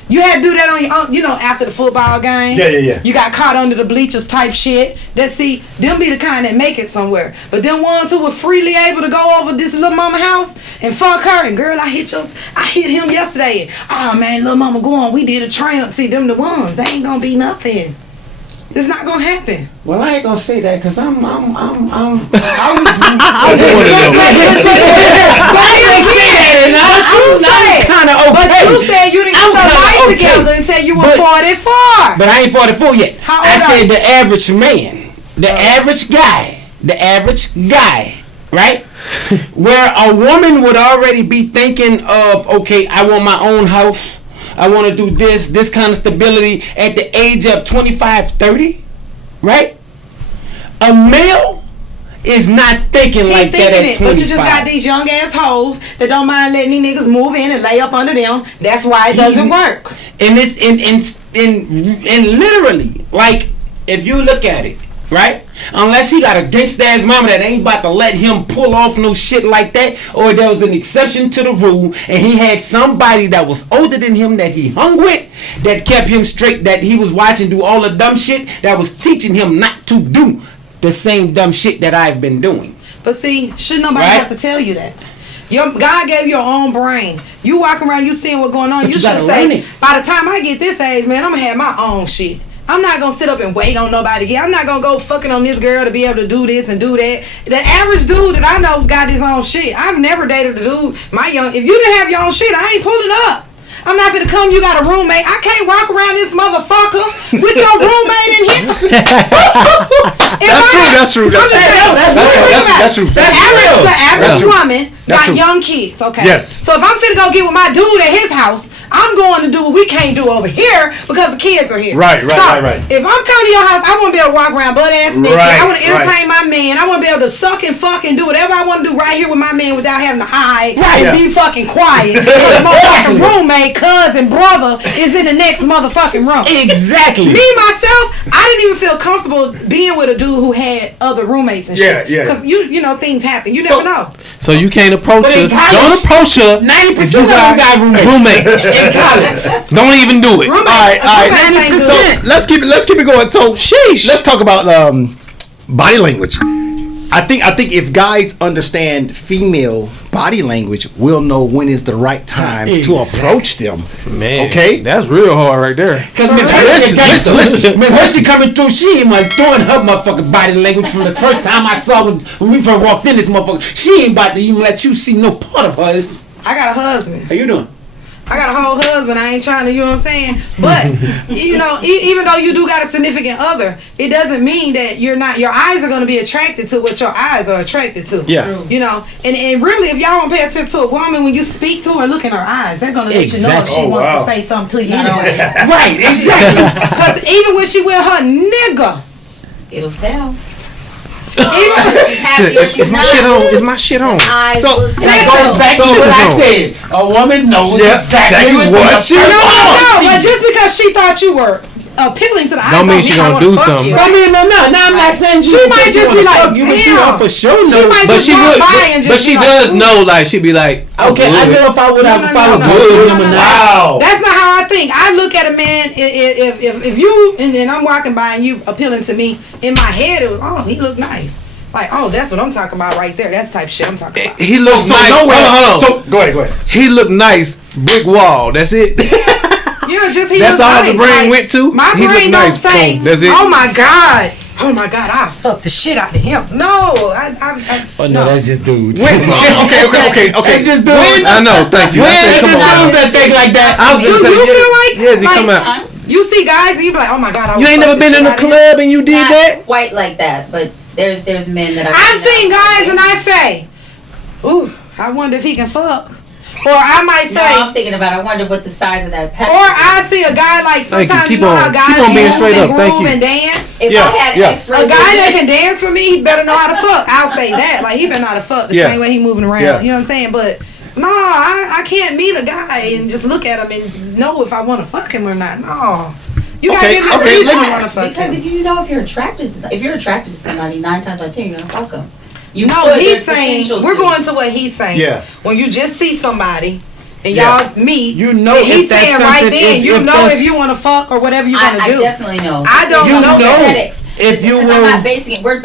You had to do that on your own, after the football game. Yeah. You got caught under the bleachers type shit. Them be the kind that make it somewhere. But them ones who were freely able to go over this little mama house and fuck her, and girl, I hit him yesterday. Oh man, little mama, go on. We did a train. See, them the ones. They ain't gonna be nothing. It's not gonna happen. Well, I ain't gonna say that because I But you said you didn't get your life together until you were 44. But I ain't 44 yet. How old I are said you? the average man, the average guy, right? Where a woman would already be thinking of, okay, I want my own house. I want to do this kind of stability at the age of 25, 30, right? A male is not thinking like that at 25. But you just got these young ass hoes that don't mind letting these niggas move in and lay up under them. That's why it doesn't work. And it's and literally, like, if you look at it, right? Unless he got a gangsta ass mama that ain't about to let him pull off no shit like that, or there was an exception to the rule and he had somebody that was older than him that he hung with, that kept him straight, that he was watching do all the dumb shit, that was teaching him not to do the same dumb shit that I've been doing. But see, should nobody have to tell you that? God gave you your own brain. You walking around, you seeing what's going on. But you should say, by the time I get this age, man, I'm gonna have my own shit. I'm not gonna sit up and wait on nobody again. I'm not gonna go fucking on this girl to be able to do this and do that. The average dude that I know got his own shit. I've never dated a dude. If you didn't have your own shit, I ain't pulling up. I'm not gonna come. You got a roommate. I can't walk around this motherfucker with your roommate in here. That's true. The average woman got young kids. Okay. Yes. So if I'm finna go get with my dude at his house, I'm going to do what we can't do over here because the kids are here. Right. If I'm coming to your house, I want to be able to walk around butt ass naked. Right, I want to entertain my man. I want to be able to suck and fuck and do whatever I want to do right here with my man without having to hide and be fucking quiet. Because my fucking roommate, cousin, brother is in the next motherfucking room. Exactly. Me, myself, I didn't even feel comfortable being with a dude who had other roommates and shit. Yeah. Because you know things happen. You never know. So you can't approach her. Don't approach her. 90% of them got roommates in college. Don't even do it. All right. 90%. So let's keep it going. So let's talk about body language. I think if guys understand female body language, we'll know when is the right time to approach them. Man, okay, that's real hard right there. Because listen, Miss Hershey coming through, she ain't like throwing her motherfucking body language from the first time I saw when we first walked in this motherfucker. She ain't about to even let you see no part of hers. I got a husband. How you doing? I got a whole husband. I ain't trying to, you know what I'm saying? But, even though you do got a significant other, it doesn't mean that your eyes are going to be attracted to what your eyes are attracted to. Yeah. You know, and really, if y'all don't pay attention to a woman, when you speak to her, look in her eyes, they're going to let you know if she wants to say something to you. Right, exactly. Because even when she with her nigga, It'll tell. Is my shit on? Is my shit on? So that goes back to what I said. A woman knows exactly what she No, but just because she thought you were appealing to the eyes. Don't mean she gonna do something. I mean, no. Now I'm not saying She might just be like, you, but she damn. don't for sure She know. might But just she walk would. by and just But she be like, does ooh. know. Like she be like, Okay, I know if I would have followed good number 9. Wow. That's not how I think. I look at a man. If you and then I'm walking by and you appealing to me, in my head it was, oh, he look nice. Like, oh, that's what I'm talking about right there. That's the type of shit I'm talking about. he looked So nice. nowhere. Hold on. So go ahead. He looked nice. Brick wall. That's it. Yeah, just he That's look all nice. the brain Like, went to? My He brain look don't nice. say, Boom. That's it. oh my God, I fucked the shit out of him. No, Oh no, that's just dudes. Okay. That's just dudes. I know. Thank you. I said, come on. That think like that. I was You gonna say, feel like, yes, he come out. you see guys and you be like, oh my God, I You ain't never been in a club and you did Not that? quite like that, but there's men that I've seen guys and I say, ooh, I wonder if he can fuck. Or I might No, say, I'm thinking about. I wonder what the size of that package. or I see a guy like Thank you. sometimes Keep you know on. how guys Keep on being move straight and up. Thank groove you. and dance. If Yeah, I had yeah. X-ray, A guy that can dance for me, he better know how to fuck. I'll say that. Like he better know how to fuck the Yeah. same way he moving around. Yeah. You know what I'm saying? But no, I can't meet a guy and just look at him and know if I want to fuck him or not. No. You gotta give me a reason I want to fuck because him. if you know if you're attracted to somebody, 9 times out of 10 you're gonna fuck them. You No, could, he's there's saying potential we're to. going to what he's saying. Yeah. When you just see somebody and Yeah. y'all meet, You know and he's if that's saying right something- then, you if know that's- if you want to fuck or whatever you're I gonna do. definitely know. I don't Because know. aesthetics. If you Because were- I'm not basing it. We're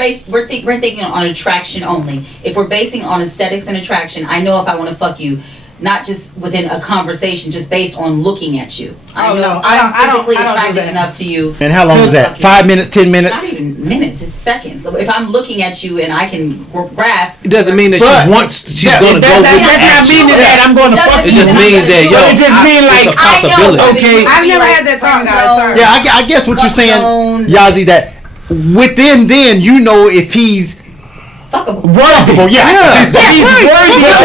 thinking on attraction only. If we're basing on aesthetics and attraction, I know if I want to fuck you, not just within a conversation, just based on looking at you. I Oh, know no, if I I'm don't physically do attracted that. enough to you. And how long to is that? fuck you. 5 minutes, 10 minutes? Not even minutes, it's seconds. If I'm looking at you and I can grasp, It doesn't mean that But- she wants. She's Yeah, gonna it go does- with that- the that's not action. meaning that I'm going to fuck It just means that yo, It just mean like, it's a possibility. Okay. I've never had that thought, guys. Sorry. Yeah, I guess what you're saying, Zone. Yazi, that within then you know if he's fuckable. workable. Yeah. He's worthy of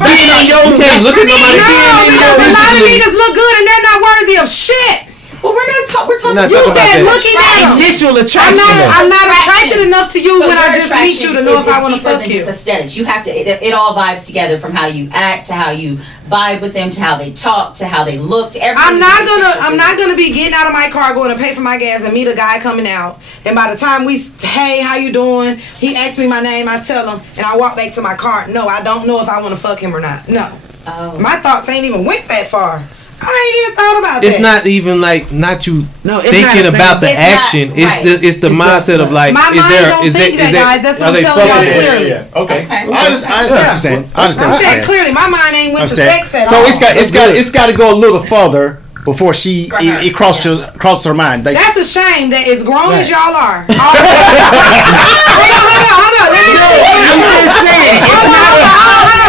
being your You can't look at nobody. No, because a lot of Basically- niggas look good and they're not worthy of shit. But we're not talking. We're talking. We're not You talking about said that. looking at them. initial I'm attraction. not attracted enough to you So when I your just meet you to know if I want to deeper fuck than you. just aesthetics. You have to. It all vibes together from how you act to how you vibe with them to how they talk to how they look to everything. I'm not gonna be getting out of my car going to pay for my gas and meet a guy coming out. And by the time hey, how you doing? He asks me my name, I tell him, and I walk back to my car. No, I don't know if I want to fuck him or not. No, Oh. my thoughts ain't even went that far. I ain't even thought about It's that. not even like not you No, it's thinking not a about the thing. It's not- action. right. It's the mindset of like, My is mind there don't is think that that, guys. That's are what I'm they telling y'all fucking? clearly. Okay. Okay. I understand what you're saying. I understand I'm what you're saying saying. clearly, my mind ain't went I'm to saying. sex at So all. it's got to go a little further before she For her, it crossed her mind. Like, That's a shame that as grown as Right. y'all are. Hold on. Let me see.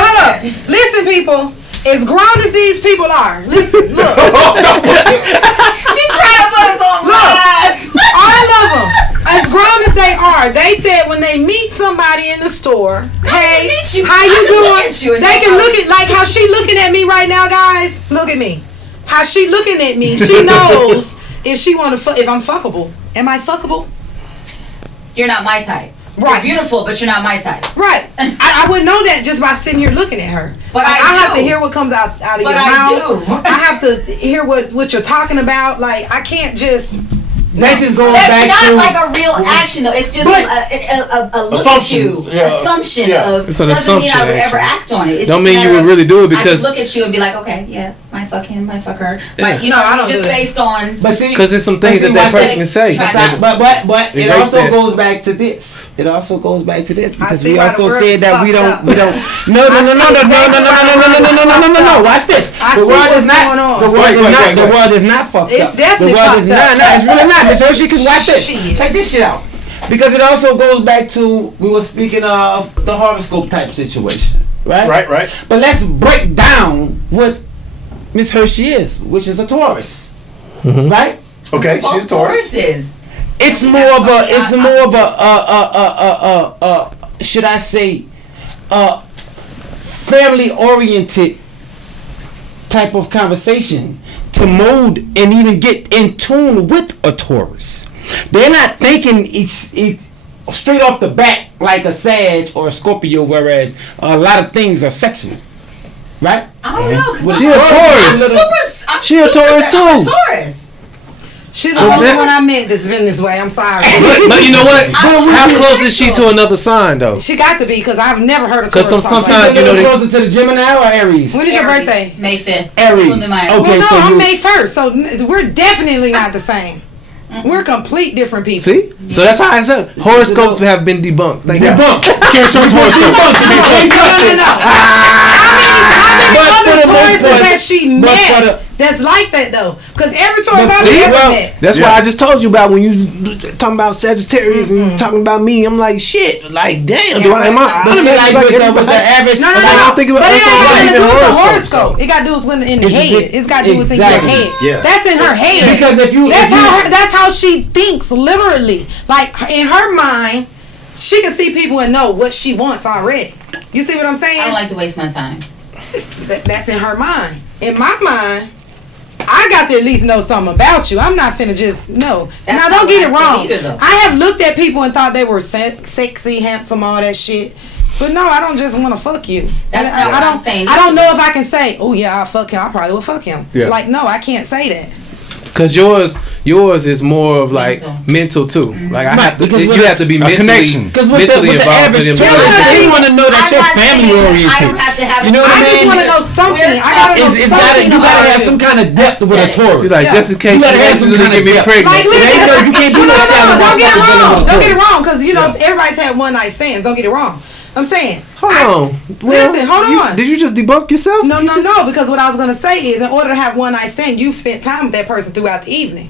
Hold on. Listen, people. As grown as these people are, listen, look. She tried to put us on blast. All of them, as grown as they are, they said when they meet somebody in the store, hey, meet you. how I you can doing? look at you and They know can how look at like how she looking at me right now, guys. Look at me. How she looking at me? She knows if she want to if I'm fuckable. Am I fuckable? You're not my type. Right. You're beautiful, but you're not my type. Right. I wouldn't know that just by sitting here looking at her. But Like, I have do. to hear what comes out of But your I mouth. do. I have to hear what you're talking about. Like I can't just. That just goes That's back not to like a real action though. It's just But- a look Assumption. at you. Yeah. Assumption Yeah. of It's an doesn't mean I assumption, would ever actually. act on it. It's Don't just a mean you matter would of- really do it I because could look at you and be like, okay, yeah, might fuck him, might fuck her. Yeah. But you know, No, I don't just do that. based on But see, because there's some things But see, that watch person can say. Try But it Erase also that. goes back to this. It also goes back to this because see we why the also world said is that we fucked up. don't. No. Watch this. I The see world what's is not. going on. The world is Wait, not. wait, The wait. world is not fucked It's up. definitely The world fucked is up. not. It's really not. Miss Hershey, can watch this. Shit. Check this shit out. Because it also goes back to we were speaking of the horoscope type situation, right? right. But let's break down what Miss Hershey is, which is a Taurus, right? Okay, both she's a Taurus. Tauruses. It's more of a should I say family oriented type of conversation to mold and even get in tune with a Taurus. They're not thinking it's straight off the bat like a Sag or a Scorpio, whereas a lot of things are sexual, right? I don't know. 'cause Well, I'm she a Taurus. I'm She a super Taurus I'm a too. Taurus. She's the only one I met that's been this way. I'm sorry. But you know what? How close is she to another sign though? She got to be because I've never heard of. Because sometimes you know closer to the Gemini or Aries. When is your birthday? May 5th. Aries. Okay, Well, no, I'm May 1st, so we're definitely not the same. We're complete different people. See? So that's how I said horoscopes have been debunked. Like, Debunked. Can't trust horoscopes. No. How many other Tauruses has she met that's like that though? Because every Taurus I've ever met. That's why I just told you about when you talking about Sagittarius and you talking about me. I'm like, shit. Like, damn. Am I? But she like with the average. No. don't think about But it ain't got nothing to do with the horoscope. horoscope. It got to do with in the head. It's got to do with in your Exactly. head. Yeah. That's in her head. Because if you, That's how she thinks, literally. Like in her mind, she can see people and know what she wants already. You see what I'm saying? I don't like to waste my time. That's in her mind. In my mind, I got to at least know something about you. I'm not finna just know. That's now, not don't get it what I wrong. said either, though. I have looked at people and thought they were sexy, handsome, all that shit. But no, I don't just want to fuck you. That's not what I'm saying. I don't know if I can say, oh yeah, I'll fuck him. I probably will fuck him. Yeah. Like, no, I can't say that. Cause yours is more of like mental too. Like I have to, because you have to be mentally, connection. Because with mentally the involved average in Taurus, it. they want to know that I'm you're not family saying oriented. I don't have to have You know what I I just mean? want to know something. I gotta know It's something. you gotta about have you. some kind of depth with a Taurus. She's like, just in case You you gotta have some accidentally kind get of me depth. pregnant. Like, listen, You can't do no, no shallow don't get it motherfucker wrong. with a Don't get it Taurus. wrong, because you know everybody's had one night stands. Don't get it wrong. I'm saying. Hold on. Listen, hold on. Did you just debunk yourself? No, because what I was gonna say is, in order to have one night stand, you've spent time with that person throughout the evening.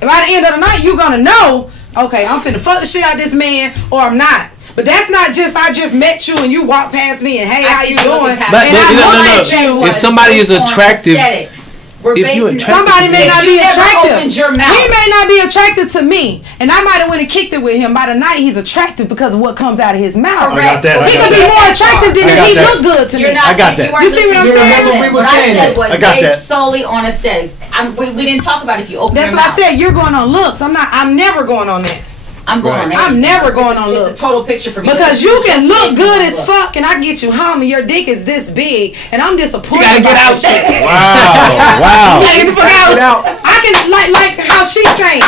And by the end of the night, you're gonna know, okay, I'm finna fuck the shit out of this man, or I'm not. But that's not just I just met you and you walk past me and hey, how you doing? But and I no. look at you. If somebody is attractive, We're if you basing attractive Somebody may not be attractive. Opened your mouth. He may not be attractive to me, and I might have went and kicked it with him. By the night, he's attractive because of what comes out of his mouth. I got that. He could be more attractive than I got he that. look good to me. You're not, I got that. You You see what I'm saying? That's what we were What I saying. said was I got based that. solely on aesthetics. We didn't talk about if you open That's your what mouth. I said. You're going on looks. I'm never going on that. I'm going on I'm everything. never going on It's looks. a total picture for me. Because you can Just look based good on as looks. fuck, and I get you home, and your dick is this big, and I'm disappointed. You gotta get about out that shit. Wow. Get the fuck out. I can like how she's saying.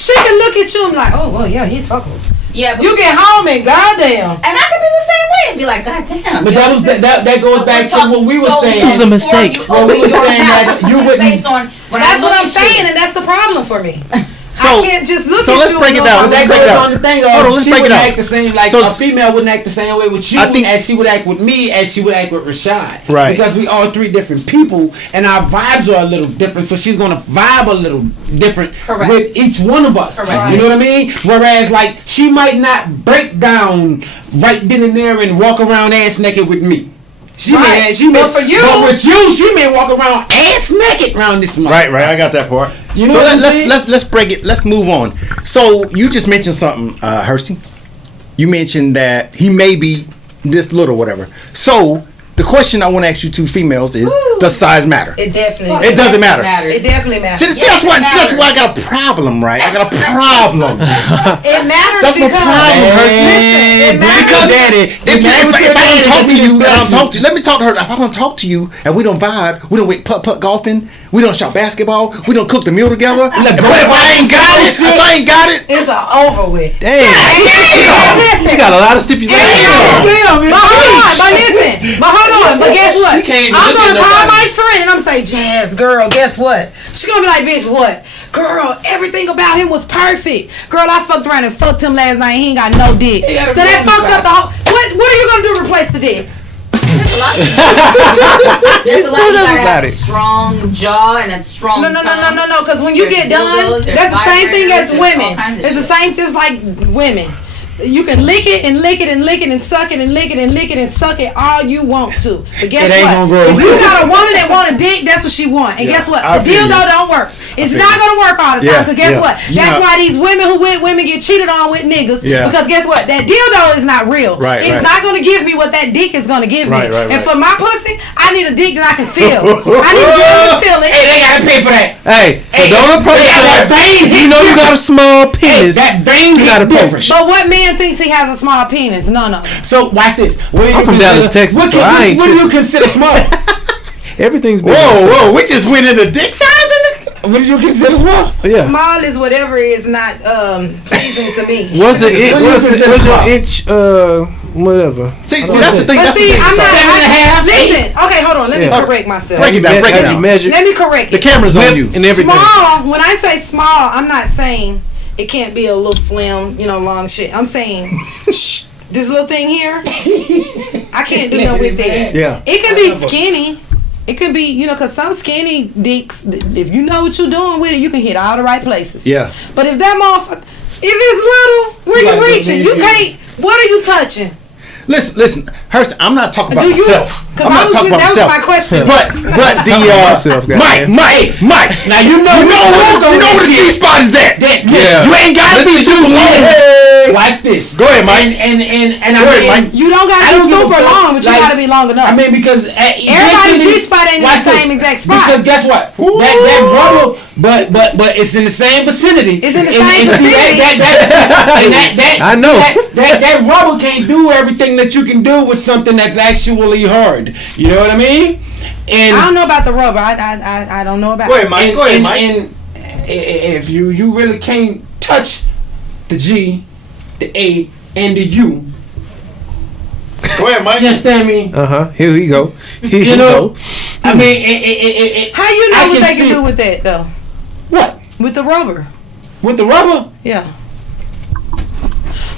She can look at you and like, oh well, yeah, he's fuckable. Yeah, but You get home and goddamn. and I could be the same way and be like, God damn. But that goes back to what we were saying. This was a mistake. Well, we were saying that you wouldn't. based on when That's I what look I'm at saying, you. and that's the problem for me. So- I can't just look so at let's you. break and it know down. I'm That Let's break goes it on down. the thing Hold on, of let's she break it wouldn't down. act the same like So- a female wouldn't act the same way with you I think- as she would act with me as she would act with Rashad. Right. Because we all three different people and our vibes are a little different, so she's gonna vibe a little different Correct. with each one of us. Correct. You know what I mean? Whereas like she might not break down right then and there and walk around ass naked with me. She Right. may, But for you- but with you, she may walk around ass naked around this month. Right. I got that part. You know So what I'm saying? let's break it. Let's move on. So you just mentioned something, Hersey. You mentioned that he may be this little, whatever. So the question I want to ask you two females is: does size matter? It definitely. It doesn't matter. It definitely matters. See, that's why I got a problem, right? I got a problem. It matters That's my because problem, Hersey. Listen, it matters. Because Daddy, if I don't talk to you, and I'm talking to you, let me talk to her. If I don't talk to you and we don't vibe, we don't wait putt golfing, we don't shot basketball, we don't cook the meal together. But if I ain't got it, It's over with. damn, she got a lot of stipulations. But hold on. But guess what? She can't even I'm look gonna at call nobody. my friend and I'm say, Jazz, girl, guess what? She gonna be like, bitch, what? Girl, everything about him was perfect. Girl, I fucked around and fucked him last night. He ain't got no dick. So that fucks up the whole. What are you gonna do to replace the dick? There's a lot. There's a lot. You gotta have a strong jaw and a strong No. Because when you There's get done, dildos, there's that's the same thing vibrators, as there's women. all kinds of It's the shit. same just like women. You can lick it and lick it and lick it and suck it and lick it and lick it and suck it all you want to. But guess It ain't what? gonna grow. If you got a woman that want a dick, that's what she want. And guess what? I The feel dildo you. don't work. It's not gonna work all the time. Yeah, Because guess yeah. what? That's why these women who with women get cheated on with niggas. Yeah. Because guess what? That dildo is not real. Right, It's right. not gonna give me what that dick is gonna give Right, me. right, And right. for my pussy, I need a dick that I can feel. I need to be able to feel it. Hey, they gotta pay for that. Hey, so Hey, don't approach they got her. that vein You know you got a small penis. That vein You gotta different. But what man thinks he has a small penis? None of them. So watch this. What do you I'm from consider- Dallas, Texas, What, so I ain't what do you consider small? Everything's been. whoa, we just went into dick size in the. What did you consider small? Yeah. Small is whatever is not pleasing to me. What's the inch? What do you What's consider your small? inch? Whatever. See, that's the thing. But That's see, the thing. I'm not. 7.5, Listen, okay, hold on. Let me Yeah. correct myself. Break it down. Break it Have you down. measured Let me correct The it. camera's on you. width and everything? Small. When I say small, I'm not saying it can't be a little slim, long shit. I'm saying this little thing here, I can't do no with that. Yeah. It can be skinny. It could be, because some skinny dicks, if you know what you're doing with it, you can hit all the right places. Yeah. But if that motherfucker, if it's little, where Like you reaching? You can't. What are you touching? Listen, Hurst, I'm not talking about Do you? myself. Because I'm not talking about that was myself. my question. But the myself, Mike. Now you know where the G spot is at. Yeah. You ain't got to be super long. Watch this. Go ahead, Mike. And Go ahead, Mike. You don't I gotta don't be give a super fuck. long, but you Like, gotta be long enough. I mean, because Everybody's eventually- G-spot ain't in watch the this. same exact spot. Because guess what? That rubber, but it's in the same vicinity. It's in the And- same and see, vicinity. I know. That rubber can't do everything that you can do with something that's actually hard. You know what I mean? And I don't know about the rubber. I don't know about. Go ahead, Mike. Go ahead, Mike. And if you really can't touch the G, the A, and the U, Go ahead, Mike. you understand me? Here we go. Here You we know, go. I mean, How you know I what can they can see- do with that though? what With the rubber? with the rubber? Yeah.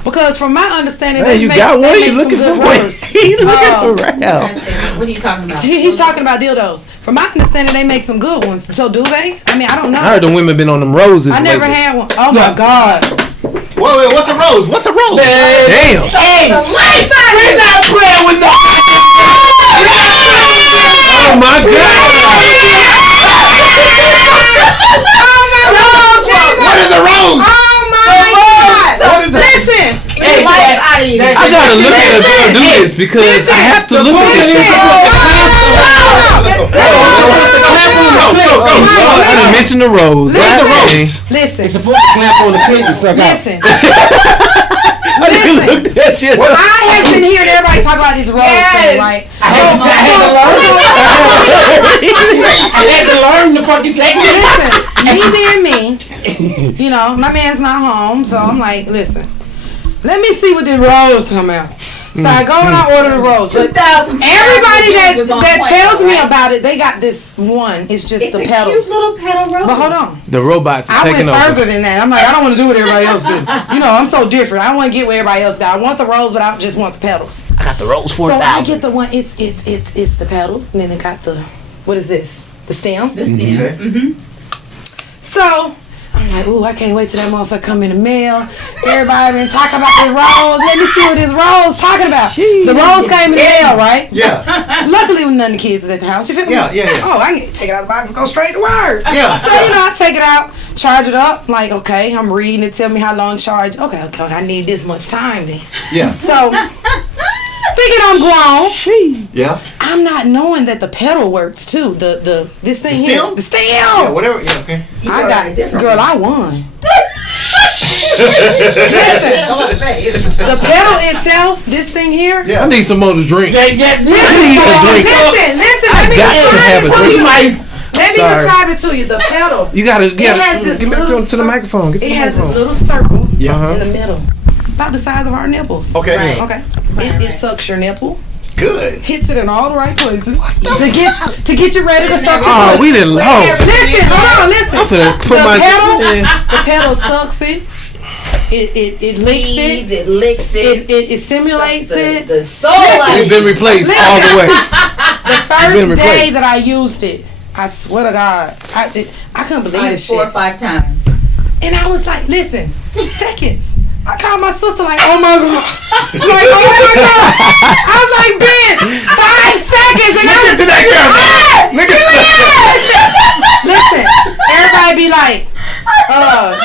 Because from my understanding, Man, you got one. You looking for one? He looking around. What are you talking about? He's talking about dildos. From my understanding, they make some good ones. So do they? I mean, I don't know. I heard the women been on them roses. I never lately. had one. Oh my God. Wait, what's a rose? What's a rose? Damn. Hey, we're not playing with no. Oh my God. What is a rose? Oh my God. What is it? Listen. Hey, I gotta look at a girl do this because I have to look at this. I done mentioned the rose. Where's the rose? Listen. It's supposed to clamp on the clit and suck out. Listen. I didn't look that shit up. I have been hearing everybody talk about this rose thing, right? I had to learn the fucking technique. Listen, me being me, my man's not home, so I'm like, listen, let me see what the rose come out. So I go and I order the rose. But everybody that tells me about it, they got this one. It's just the petals. Cute little petal rose. But hold on. The robots are I went taking further over. than that. I'm like, I don't want to do what everybody else do. I'm so different. I want to get what everybody else got. I want the rose, but I just want the petals. I got the rose So I 4000. get the one. It's the petals, and then it got the what is this? The stem. The stem. So I'm like, ooh, I can't wait till that motherfucker come in the mail. Everybody been talking about this rose. Let me see what this rose talking about. The rose came in the mail, right? Yeah. Luckily, none of the kids is at the house. You feel me? Yeah. Oh, I can take it out of the box and go straight to work. Yeah. So, I take it out, charge it up. Like, okay, I'm reading it. Tell me how long charge. Okay, I need this much time then. Yeah. So, thinking I'm grown. Yeah. I'm not knowing that the pedal works too. This thing The here. stem? The stem. Yeah, whatever. Yeah, okay. I got it. Girl, I won. Listen, the pedal itself, this thing here. Yeah. I need some more to drink. Listen, need a drink. listen. Let me got to have describe a it to drink. you. Let me Sorry. describe it to you. The pedal. You gotta It has this give me little to the microphone. Get It the has this microphone. little circle Yeah. in the middle, about the size of our nipples. Okay. Right. Okay. It sucks your nipple, Good. hits it in all the right places to get you ready to suck. Oh, your we didn't host. Listen, hold on, listen. I'm finna put The my pedal, yeah. the pedal sucks it. It licks it. It licks it. It stimulates it. The soul It's been replaced all the way. The been first day replaced. that I used it, I swear to God, I couldn't believe this 4 or shit. 5 times. And I was like, listen, seconds. I called my sister like, oh my God. Like, oh my God. I was like, bitch, 5 seconds. And I was to that camera. Look at listen, everybody be like,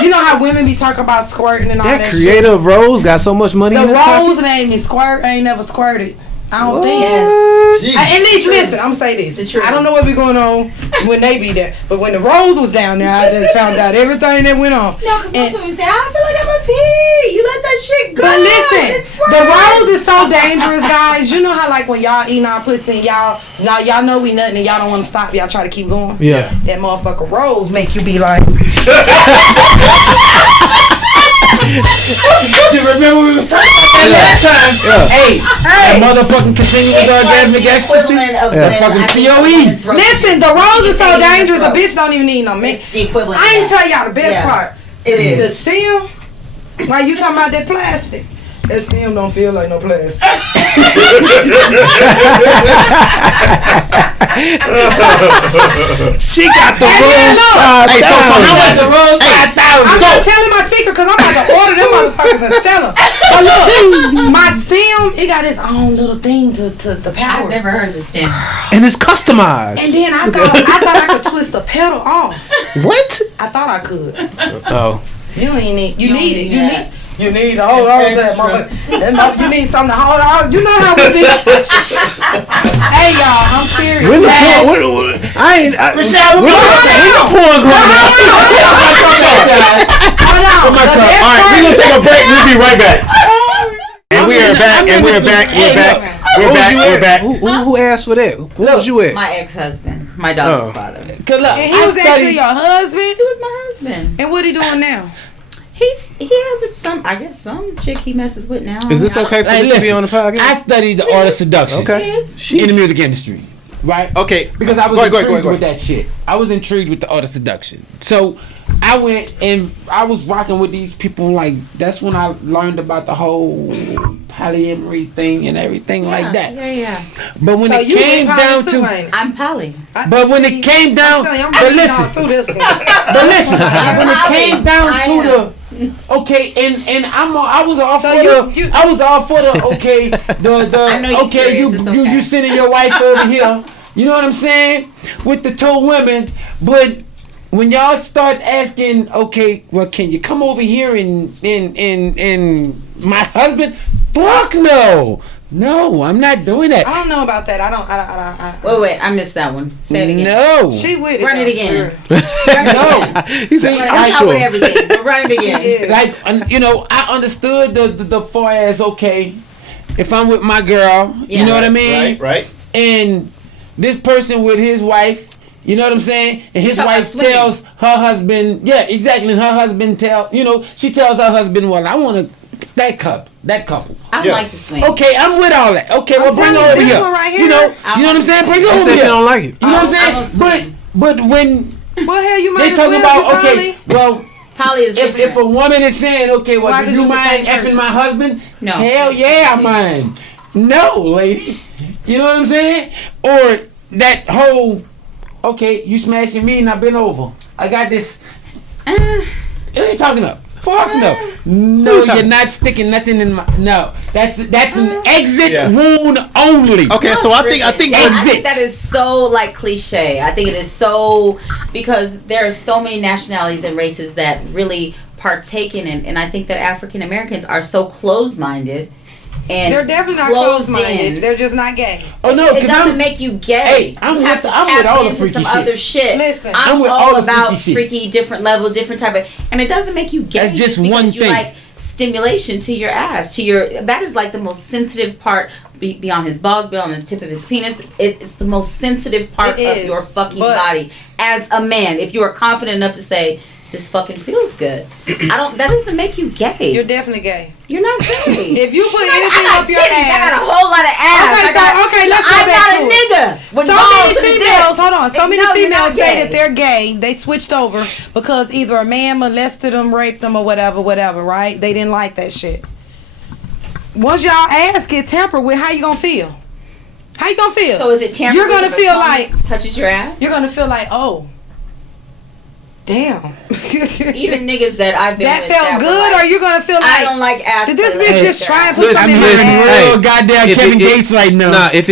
you know how women be talking about squirting and all that That shit. creator of Rose got so much money The in his pocket. rose made me squirt. I ain't never squirted. I don't think. Yes. At least listen, I'm gonna say this. The truth. I don't know what be going on when they be there, but when the rose was down there, I just found out everything that went on. No, because most And- women say, I feel like I'm a pee. You let that shit go. But listen, It squirts. the rose is so dangerous, guys. You know how like when y'all eating our pussy and y'all know we nothing and y'all don't want to stop. Y'all try to keep going. Yeah. That motherfucker rolls make you be like. You remember we was talking about that last time? Hey, that motherfucking continuous orgasmic ecstasy. Fucking COE. Listen, the rolls are so dangerous. A bitch don't even need no mix. It's the equivalent. I ain't tell y'all the best part. It is. The stem. Why you talking about that plastic? That stem don't feel like no plastic. She got the And then rose. look, Hey, so how much the rose? I'm not telling my secret because I'm about to order them motherfuckers and sell them. But look, my stem, it got its own little thing to the power. I've never heard of the stem. And it's customized. And then I thought I could twist the pedal off. What? I thought I could. Oh. You ain't need. You don't need need it. that. You need to hold on to that motherfucker. You need something to hold on. You know how we be. Hey y'all, I'm serious. When the porn? I ain't. Michelle, when the porn going out? Hold on. All right, we're gonna take a break. We'll be right back. And we are back. And we're back. We're back. Who asked for that? Where was you at? My ex-husband, my daughter's father. Cause look, And he was actually your husband. He was my husband. And what he doing now? He has some chick he messes with now. Is this okay for me to be on the podcast? I studied the art of seduction. Okay. In the music industry, right? Okay. Because I was Go intrigued ahead. with that shit. I was intrigued with the art of seduction. So I went and I was rocking with these people. Like that's when I learned about the whole polyamory thing and everything like that. Yeah. But when So it you came get down poly too, to, ain't it? I'm poly. but when it came down, I'm but reading listen, all through this one. but listen, when it came down I to am. okay, and I was all So for you- I was all for the okay, I know the you're okay, curious, it's you okay. sending your wife over here. You know what I'm saying? With the two women, but when y'all start asking, okay, well, can you come over here and my husband? Fuck no. No, I'm not doing that. I don't know about that. I Wait, I missed that one. Say it again. No. She with it. Run it though, again. for real. No. He said, See, I'm I'm not with sure. everything, but run it She again. is. Like, you know, I understood the far as okay, if I'm with my girl, Yeah. you know what I mean? Right. And this person with his wife, you know what I'm saying? And his talking wife about swinging. tells her husband, yeah, exactly. And her husband she tells her husband, well, I want that couple. I Yeah. like to swing. Okay, I'm with all that. Okay, well, bring telling her you, over this here. one right You here, know, I you know what I'm saying? Bring her She over said she here. don't like it. You know what I'm I don't saying? swing. But when Well, hell, you might they as talking well about be okay, well. Poly is If different. a woman is saying, okay, well, Why do could you you the mind same effing person? my husband? No. Hell yeah, I mind. No, lady. You know what I'm saying? Or that whole, okay, you smashing me and I been over. I got this. What are you talking about? Fuck no. No, you're not sticking nothing in my. No, that's an exit wound only. Okay, so I think I Exits. think that is so like cliche. I think it is so because there are so many nationalities and races that really partake in it, and I think that African Americans are so closed-minded and They're definitely not closed closed-minded. in. They're just not gay. Oh no, It because doesn't I'm. make you gay. Hey, I'm you with- have to I'm tap with all the into freaky some shit. other shit. Listen. I'm with all all the about freaky shit. freaky, different level, different type of, and it doesn't make you gay. That's just because one you thing. like stimulation to your ass, to your. That is like the most sensitive part beyond his balls, beyond the tip of his penis. It's the most sensitive part It of is, your fucking but- body. As a man, if you are confident enough to say. This fucking feels good. That doesn't make you gay. You're definitely gay. You're not gay. If you put I anything got up your titties. I got a ass. whole lot of ass. Okay, I got, so, let's go I'm back not to a it. nigga. With So balls many and a dick. females, hold on. So many No, you're females not say gay. that they're gay. They switched over because either a man molested them, raped them, or whatever, right? They didn't like that shit. Once y'all ass get tampered with, how you gonna feel? How you gonna feel? So is it tampered? You're gonna with feel if a like woman touches your ass. you're gonna feel like, oh, damn. Even niggas that I've been that with felt that were good, like, or you gonna feel I like, don't like ass. did this play, bitch like just that. try and put Listen, something in my listen, ass? Real goddamn If Kevin it- Gates right now. Nah, if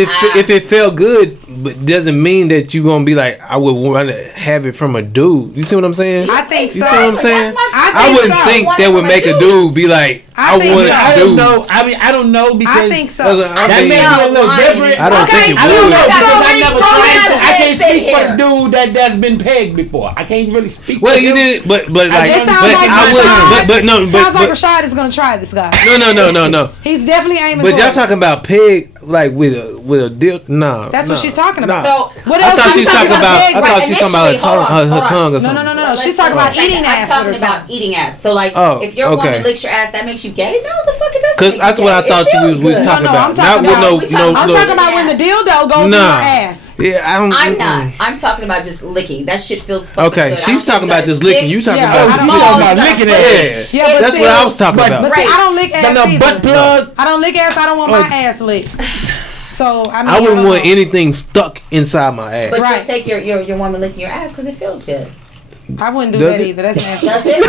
it felt good, but doesn't mean that you gonna be like, I would want to have it from a dude. You see what I'm saying? I think You so. see what I'm saying? I wouldn't so. think that would make a dude be like, I I think want so. I don't know. dudes. I mean, I don't know because I think so. I that mean, may be a little lying different. is- I don't Okay, think it I don't would. know because So I never many tried to. I men can't sit speak for here. the dude that's been pegged before. I can't really speak. Well, for you him. did, but like, It sounds but like I wouldn't. But no, Sounds like but Rashad is gonna try this guy. no. He's definitely aiming. But y'all towards it. talking about pig like with a deal? No, That's what she's talking about. So What I else? thought are she you was talking about. pig? I thought she was talking about her Initially, tongue, hold on, her hold on. tongue or No, something. no. She's Let's talking go about back. eating ass. I'm talking with her about tongue. eating ass. So like, Oh, if your okay. woman licks your ass, that makes you gay? No, the fuck it doesn't. Cause make that's you what I gay. thought It you feels was good. talking No, about. I'm Not talking with about- no, we no, talking I'm no. talking about when the dildo goes in Nah. your ass. Yeah, I don't. I'm not. I'm talking about just licking. That shit feels fucking Okay, good. I she's don't talking think about that just licking. You talking Yeah, about? I don't- You talking about licking Yeah, ass? Yeah, but that's what I was still- talking about. But see, I don't lick ass The either. butt plug. I don't lick ass. I don't want my ass licked. So I mean, I wouldn't don't want know. anything stuck inside my ass. But Right. you'll take your woman licking your ass because it feels good. I wouldn't do Does that it? either. That's nasty. Does it?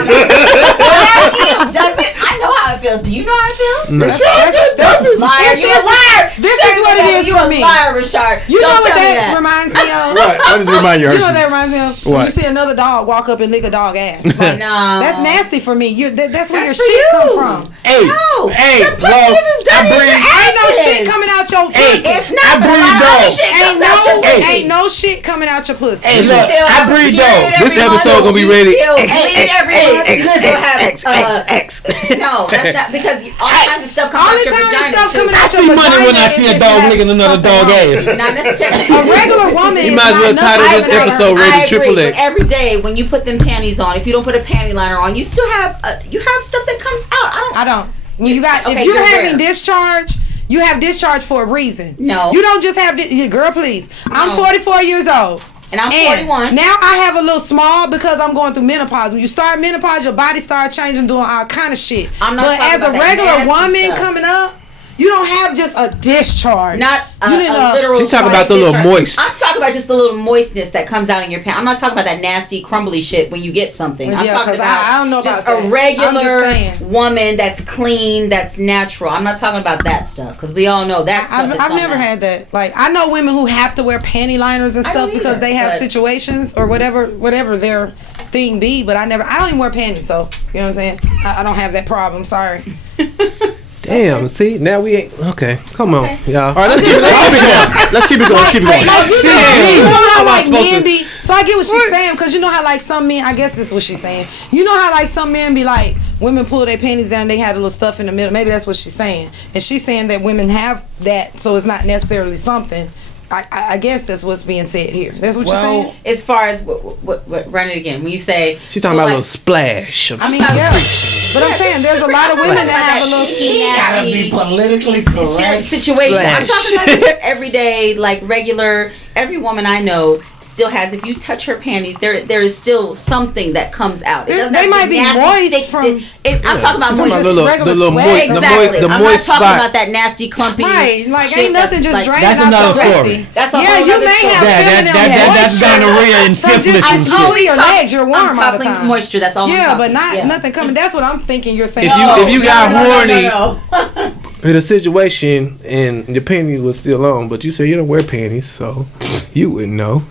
Does it? I know how it feels. Do you know how it feels? No. That's- Liar, This you is- a liar. this is Shut what it it down. is You for a me. liar, Rashard. You Don't know what tell me that reminds me of? What does it remind you, You know what Hershey? that reminds me of? What? When you see another dog walk up and lick a dog ass. Like, No. that's nasty for me. That's where That's your for shit you. come from. Hey, No. hey, Your pussy well, is as dirty I as breed. your ass Ain't no is. shit coming out your Hey, pussy. It's not. I but a breed lot of other dogs. shit Ain't comes out your no, pussy. ain't no shit coming out your pussy. Hey, You look, still I have a breed period dogs. This every episode month. gonna be You ready. still bleed every month. You still have no, that's not because all kinds of stuff comes All out the your time vagina stuff too. coming I out see your money when vagina I see is a if dog you have licking another something dog wrong. ass. Not necessarily. A regular woman You is might as well not title nothing this but a- episode I Rated agree, Triple but X. every day when you put them panties on, if you don't put a panty liner on, you still have you have stuff that comes out. I don't. When you got, Okay, if you're you're having rare. discharge, you have discharge for a reason. No. You don't just have, girl, please. I'm No. 44 years old. And I'm And 41. now I have a little small because I'm going through menopause. When you start menopause, your body starts changing, doing all kind of shit. I'm not but talking as a about that regular nasty woman stuff. coming up, you don't have just a discharge. Not a, You need a a- literal. She's talking like, about the little discharge. moist. I'm talking about just the little moistness that comes out in your pants. I'm not talking about that nasty, crumbly shit when you get something. I'm Yeah, talking 'cause about I don't know just about a that. I'm regular just saying. woman that's clean, that's natural. I'm not talking about that stuff because we all know that stuff is I've so never nice. had that. Like, I know women who have to wear panty liners and I stuff don't because either, they have but- situations or whatever their thing be. But I don't even wear panties, so you know what I'm saying. I don't have that problem. Sorry. Damn. See, now we ain't okay. Come on, y'all. All right, let's keep it going. Let's keep it going. Let's keep it going. Like, you Damn. know how How am I like supposed men to- be. So I get what she's saying because you know how like some men. I guess this is what she's saying. You know how like some men be like women pull their panties down. They had a little stuff in the middle. Maybe that's what she's saying. And she's saying that women have that, so it's not necessarily something. I guess that's what's being said here. That's what you're saying. As far as what run it again when you say She's talking so, about a like, little splash. Of I mean, yeah. But I'm saying there's a lot of women that have a little Gotta be politically correct. situation. I'm Flash. talking about just everyday, like regular. Every woman I know still has. If you touch her panties, there is still something that comes out. It doesn't They have to might be nasty, moist thick, from- I'm talking about She's talking moist. about the regular little sweat. moist, Exactly. the I'm moist not talking spot. about that nasty clumpy. Right, like shit ain't nothing that's, just like, draining That's out another your story. pussy. That's a Yeah, whole you other may story. have That's feminine gonorrhea and So just syphilis and all shit. your legs, you're warm all the talking time. moisture. That's all. Yeah, I'm but talking. not nothing coming. That's what I'm thinking. You're saying. If you got horny no. in a situation and your panties was still on, but you say you don't wear panties, so you wouldn't know.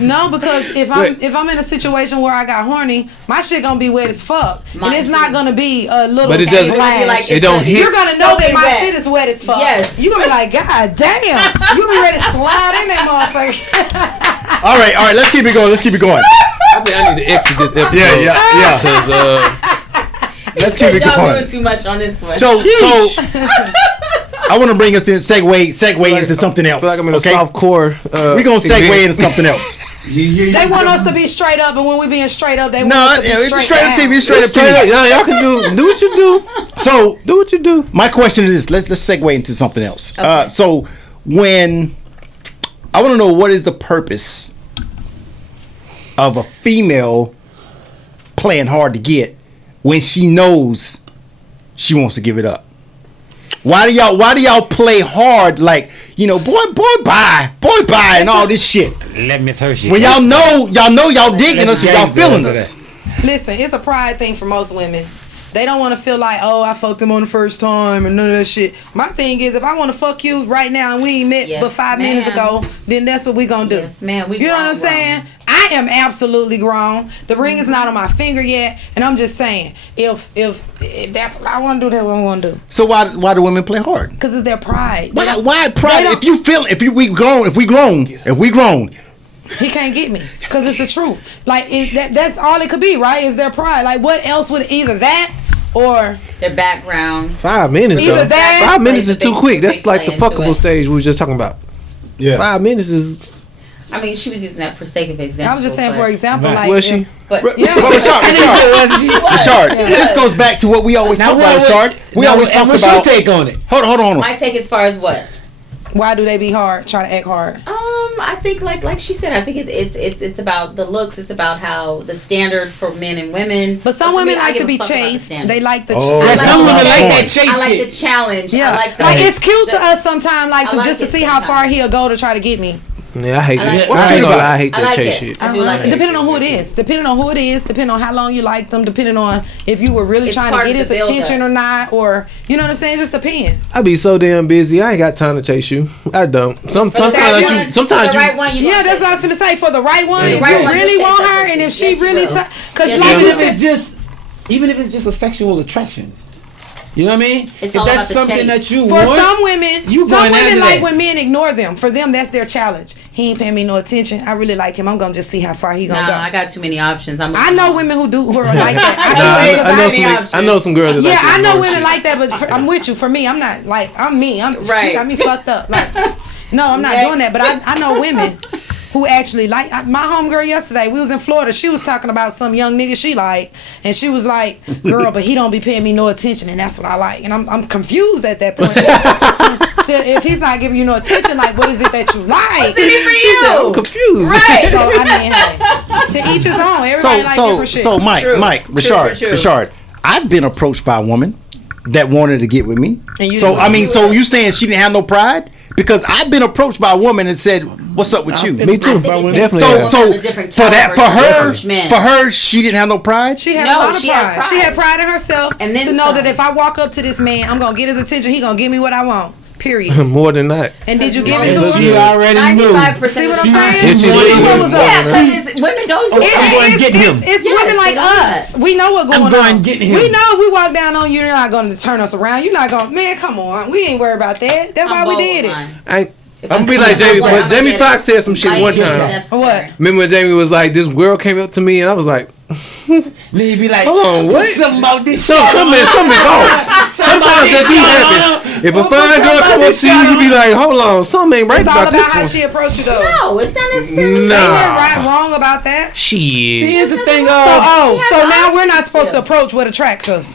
No, because if I'm in a situation where I got horny, my shit gonna be wet as fuck, Mine and it's too. not gonna be a little. But it doesn't- splash. Like, It don't hit. You're gonna know that soaking my wet. shit is wet as fuck. Yes. You gonna be like, God damn. You be ready to slide in that motherfucker. All right. Let's keep it going. I think I need to exit this episode. Yeah. Because Let's keep it Y'all going. doing too much on this one. So I want to bring us in segue into something else. I feel like I'm in a okay? soft core. We're gonna segue into something else. They want us to be straight up, and when we being straight up, they want No, us to be it's straight up down. TV. Straight up Straight up, TV. y'all can do what you do. So Do what you do. my question is this: let's segue into something else. Okay. So when I want to know what is the purpose of a female playing hard to get when she knows she wants to give it up? Why do y'all play hard like, you know, boy bye and all this shit? Let Miss Hershey. When y'all know y'all digging us and y'all feeling us. Listen, it's a pride thing for most women. They don't want to feel like, oh, I fucked him on the first time and none of that shit. My thing is, if I want to fuck you right now and we ain't met but 5 minutes ago, then that's what we gonna do. Yes, ma'am. You know what I'm saying? I am absolutely grown. The ring is not on my finger yet, and I'm just saying, if that's what I want to do, that's what I want to do. So why do women play hard? Because it's their pride. Why pride? If we grown, he can't get me because it's the truth. Like that's all it could be, right? Is their pride. Like what else would either that or their background? 5 minutes. Either though. that- 5 minutes is too quick. That's big like the play into fuckable it. stage we was just talking about. Yeah. 5 minutes is. I mean, she was using that for sake of example. I was just saying, but- for example, like Was she? But yeah. Rashard, this goes back to what we always talk about, Rashard. We always talk what's about. your take on it? Hold on. my take as far as what? Why do they be hard? Try to act hard. I think like she said, I think it's about the looks. It's about how the standard for men and women. But some for women me, I like give to a be fuck about the chased. standard. They like the. Oh. Yeah, I some women like that that chase I like the shit. challenge. Yeah, I like, like it's cute to the- us sometimes, like I to like just to it see how far sometimes. he'll go to try to get me. Yeah, I hate I that. like shit. it. I ain't gonna lie, I I hate that like chase it. shit. I do like it. Depending on who it is, depending on how long you like them, depending on if you were really It's trying to part get of his the build-up. attention or not, or you know what I'm saying. It just depends. I be so damn busy. I ain't got time to chase you. I don't. Sometimes the right one. Yeah, that's what I was gonna say. For the right one, The if right you one, really you'll want chase that her, and if pussy. she Yes, you really, will. because Yes, like you you will. said, Even if it's just a sexual attraction. You know what I mean? It's if all that's about the something chase. that you for want, some women, you some going women after like that. when men ignore them. For them, that's their challenge. He ain't paying me no attention. I really like him. I'm gonna just see how far he gonna Nah, go. I got too many options. I know women who are like that. I know some girls that Yeah, like that I know more women shit. like that, but I'm with you. For me, I'm not like I'm me. I'm Right. I mean fucked up. Like no, I'm not doing that. But I know women who actually like my homegirl yesterday. We was in Florida. She was talking about some young nigga she like, and she was like, "Girl, but he don't be paying me no attention, and that's what I like." And I'm confused at that point. So if he's not giving you no attention, like what is it that you like? What's in it for you? I'm confused. Right. So I mean, hey, to each his own. Everybody like different shit. So Mike, True. Rashard, I've been approached by a woman that wanted to get with me. And you So didn't I mean, do so it. you saying she didn't have no pride? Because I've been approached by a woman and said, "What's up with you?" Me too. I think it Definitely. takes So a different for that, caliber to for approach men. her, she didn't have no pride. She had No, a lot of she had pride. pride. She had pride in herself And then to know some. that if I walk up to this man, I'm gonna get his attention. He gonna give me what I want. Period. More than that. And did you give it Yeah, to She him? already knew. 95%. See what I'm She- saying? Yes, she She did. knew what was up. Yeah, because women don't do I'm that. going to get him. It's Yes, women like they do us. that. We know what's going going on. to get him. We know if we walk down on you, you're not going to turn us around. You're not going, man, come on. We ain't worried about that. That's why we did it. I'm If gonna I be see like it, Jamie, I'm but gonna Jamie get Foxx it. said some shit My one age is time. necessary. What? Remember when Jamie was like, this girl came up to me and I was like, Then you be like, hold on, what? something about this Something is off. Sometimes that do happen. If a fine girl come up to you, you be like, hold on, something ain't right It's all about about how this she approached you, though. No, it's not necessarily. Ain't Nah. that right, wrong about that? one. Shit. Here's the thing. So now we're not supposed to approach what attracts us.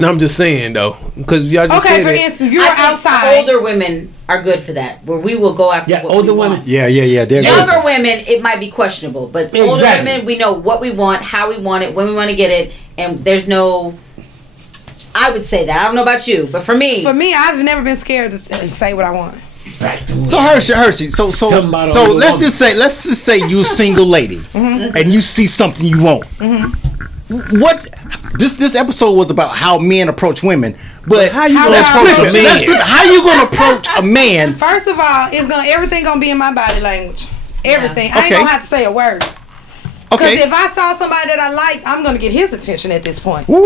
No, I'm just saying though, because y'all just Okay, said for it. instance, you're I think outside. older women are good for that, where we will go after Yeah, what older we women. want. Yeah. They're Younger aggressive. women, it might be questionable, but older Exactly. women, we know what we want, how we want it, when we want to get it, and there's no. I would say that. I don't know about you, but for me, I've never been scared to say what I want. So Hershey, so Somebody on the let's just say you a single lady and you see something you want. What this episode was about how men approach women, but how you gonna let's approach flip a it. man? Let's flip it. How you gonna approach a man? First of all, everything gonna be in my body language. Everything. I ain't Okay. gonna have to say a word. Because Okay. if I saw somebody that I like, I'm gonna get his attention at this point. Woo.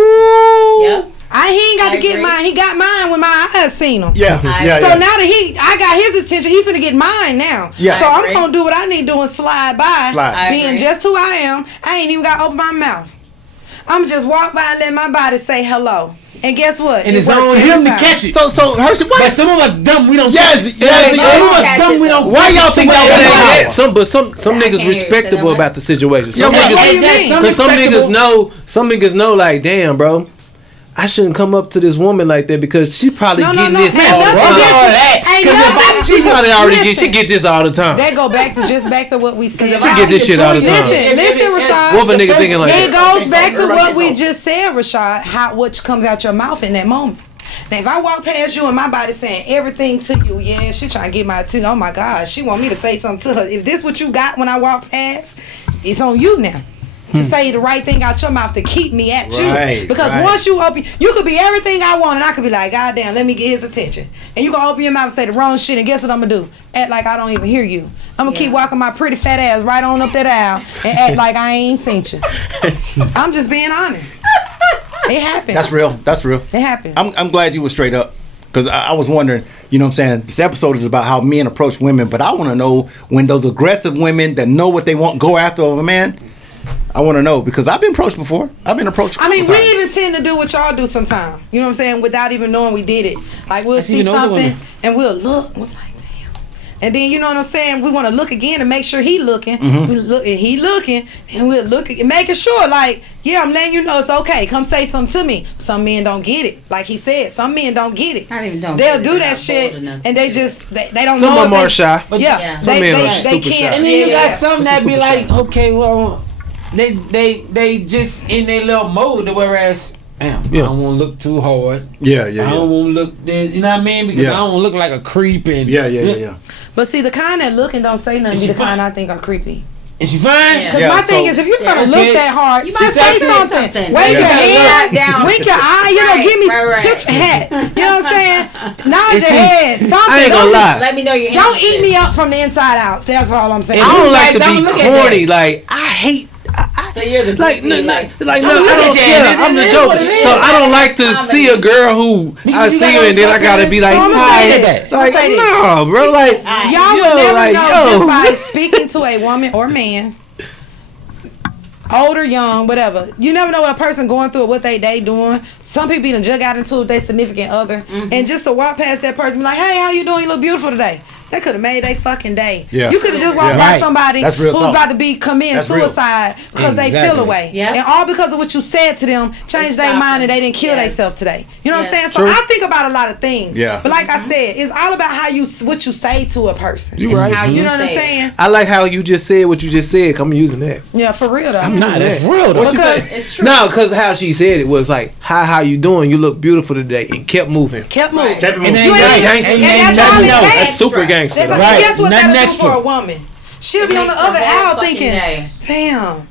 yeah, He ain't got I to get agree. mine. He got mine when my eyes seen him. Yeah. So now that I got his attention, he finna get mine now. Yeah. So I I'm agree. gonna do what I need to do and slide by. Slide. I Being agree. just who I am, I ain't even gotta open my mouth. I'm just walk by and let my body say hello. And guess what? And It it's works on every him to time. catch it. So Hershey, But what? some of us dumb, we don't. Yes, catch it. yes, Some of us catch dumb, it, we don't. though. Why y'all think But that it ain't was that. Some I niggas can't hear you. Say respectable that about the situation. Yeah, Some what niggas, do you mean? because some niggas know, like, damn, bro, I shouldn't come up to this woman like that because she probably No, getting no, this ain't all the nothing time. against- ain't Because if nothing- she probably already get, Listen. she get this all the time. That go back to what we said. She get this shit all the time. Listen, Rashad. What if a nigga thinking like It that? goes back to what we just said, Rashad. What comes out your mouth in that moment. Now, if I walk past you and my body saying everything to you, yeah, she trying to get my attention. Oh my God, she want me to say something to her. If this what you got when I walk past, it's on you now. to say the right thing out your mouth to keep me at Right, you. Because right. once you open, you could be everything I want, and I could be like, God damn, let me get his attention. And you can open your mouth and say the wrong shit, and guess what I'm gonna do? Act like I don't even hear you. I'm gonna keep walking my pretty fat ass right on up that aisle and act like I ain't seen you. I'm just being honest. It happened. That's real. That's real. It happened. I'm glad you were straight up. Because I was wondering, you know what I'm saying? This episode is about how men approach women, but I want to know when those aggressive women that know what they want go after a man. I want to know because I've been approached before. I've been approached. I mean, we times. even tend to do what y'all do sometimes. You know what I'm saying? Without even knowing we did it. Like we'll see something and we'll look. We're like, damn. And then you know what I'm saying? We want to look again and make sure he looking. Mm-hmm. So we look and he looking, and we'll look and making sure, like, yeah, I'm letting you know it's okay. Come say something to me. Some men don't get it. Like he said, some men don't get it. I even don't. They'll do that shit, and they just they don't Some know. of them are shy. Yeah, Some men are they super can't. shy. And then you yeah. got some that be like, okay, well, they just in their little mode, whereas, damn, I don't want to look too hard. Yeah. I don't want to look, you know what I mean? Because I don't want to look like a creep. And Yeah. But see, the kind that look and don't say nothing be the kind I think are creepy. Is she fine? Yeah. Because my thing is, if you're gonna look that hard, You just might say say something. something. Wave your hand, down. wink your eye. You know, Right, give me right. tilt your hat. You know what I'm saying? Nod And your see, head. Something. I ain't Don't gonna just- lie. Let me know your Don't eat me up from the inside out. That's all I'm saying. I don't you like to guys don't be look at corny. Like I hate. So you're the Like goofy, no, like no, I look don't at you. care. I'm the It is joke. what it is. So I don't like to Comedy. see a girl who I see her and then I gotta be like, So I'ma hi. say this. Like I'ma say this. no, bro. Like Y'all yo, would never like, know yo. just by speaking to a woman or man, old or young, whatever. You never know what a person going through or what they doing. Some people even jug out into with their significant other, and just to walk past that person, be like, "Hey, how you doing? You look beautiful today." That could have made their fucking day. Yeah. You could have just walked Yeah. by Right. somebody That's who's real talk. about to commit That's real. suicide because they feel Exactly. away. Yep. And all because of what you said to them changed their stopped mind and them. they didn't kill Yes. themselves today. You know what I'm Yes. saying? So True. I think about a lot of things. Yeah. But like I said, it's all about what you say to a person. You right. how You know what I'm say it. saying? I like how you just said what you just said. I'm using that. Yeah, for real though. I'm not. That's real though. Because It's true. No, because how she said it was like, "Hi, how you doing? You look beautiful today," and kept moving. kept moving. Right. Kept it moving. And You ain't ain't- gangster. and ain't that's all nothing it else. takes. That's super gangster. That's though. a, guess what Nothing that'll do extra. for a woman? She'll be It on the makes the other whole aisle fucking thinking, day. damn.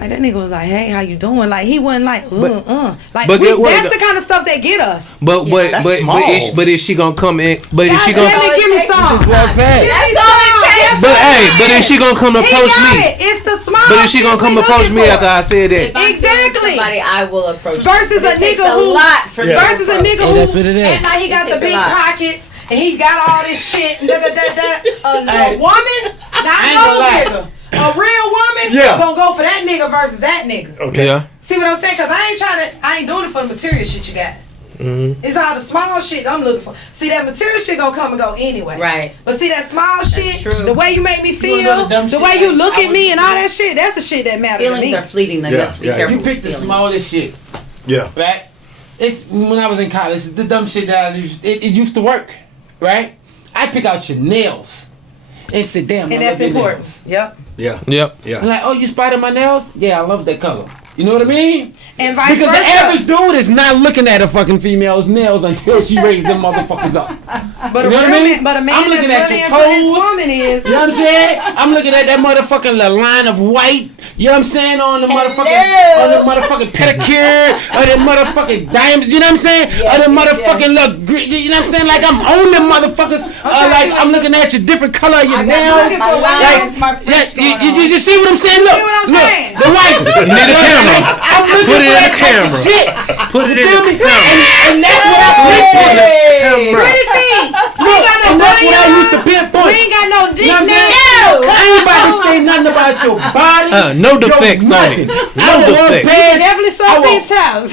Like that nigga was like, hey, how you doing? Like he wasn't like, Like but get what- that's the kind of stuff that get us. That's small. But is she gonna come in? But is she God gonna? damn it, give me Just some. walk past. Give me That's some. all it takes. That's But what hey, I'm but saying. is she gonna come He approach got me? it. It's the small. But is she shit gonna come we approach looking me for. after I said that? If I'm Exactly. seeing somebody, I will approach. Versus them. a It takes nigga a who lot for me to versus a approach. nigga And who that's what it is. act like he got It the takes a big lot. pockets and he got all this shit. A Hey. woman, not I ain't no gonna lie. nigga, a real woman, Yeah. gonna go for that nigga versus that nigga. Okay. Yeah. See what I'm saying? Cause I ain't doing it for the material shit you got. It's all the small shit I'm looking for. See, that material shit gonna come and go anyway. Right. But see that small shit, true. the way you make me wanna feel, know the dumb the shit way you like look I at me was- and all that shit, that's the shit that matters to Feelings me. are fleeting. Though. You Yeah, have to be yeah, careful. You with picked the feelings. smallest shit, Yeah. right? It's when I was in college. It's the dumb shit that it used to work, right? I pick out your nails and say, "Damn, And I that's love your important. nails." Yep. Yeah. Yep. Yeah. I'm like, "Oh, you spotted my nails? Yeah, I love that color." You know what I mean? And vice Because versa. the average dude is not looking at a fucking female's nails until she raises them motherfuckers up. But You a know real what I mean? man, but a man I'm that's looking at really your into his toes. woman is. You know what I'm saying? I'm looking at that motherfucking little line of white. You know what I'm saying? On the motherfucking, pedicure, or the motherfucking diamonds. You know what I'm saying? Or the motherfucking look. You know what I'm saying? Like I'm on them motherfuckers. Like I'm looking at your different color of your nails. looking for Like, you just see what I'm saying? Look, See what I'm look, saying? the white. You need a camera. I'm looking Put it for in that the type of camera. shit. Put it in Feel the me? camera. And that's what I pinpoint. Pretty feet. We ain't got no And that's what I used to bunions. pinpoint. We ain't got no dick You know what I'm saying? nails. I ain't about to say nothing about your body. No defects your on it. nothing. No I will walk defects. past- Definitely I suck will- these towels.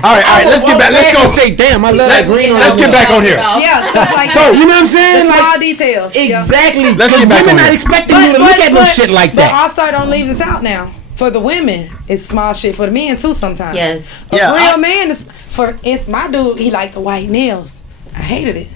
All right. Let's get back. Let's go. Say, damn, I love that green. Let's get back on here. Yeah, stuff like So that. you know what I'm The saying? small Like, details. Yeah. exactly. Let's Because get back women on not here. expecting you to look at no shit like But that. also, don't leave this out now. For the women, it's small shit. For the men too, sometimes. Yes. A Yeah, real man is it's my dude. He liked the white nails. I hated it.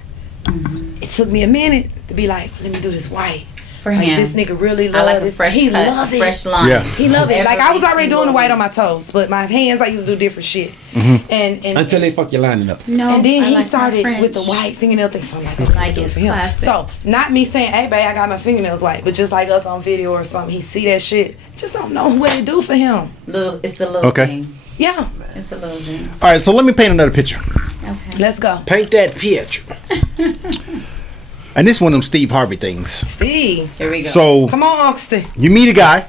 It took me a minute to be like, let me do this white. For like him. this nigga really I love like a this. fresh He cut, love it. fresh line. Yeah. He love it. Like I was already doing the single white on my toes, but my hands I used to do different shit. Mm-hmm. And Until they fuck your lining up. No, and then I he like my started French. with the white fingernail thing. So I'm like, okay, Like do it it's for him. classic. So not me saying, hey babe, I got my fingernails white, but just like us on video or something, he see that shit. Just don't know what to do for him. It's the little Okay. things. Yeah. It's the little things. All right, so let me paint another picture. Okay. Let's go. Paint that picture. And this one of them Steve Harvey things. Steve. Here we go. So Come on, Uncle Steve. you meet a guy.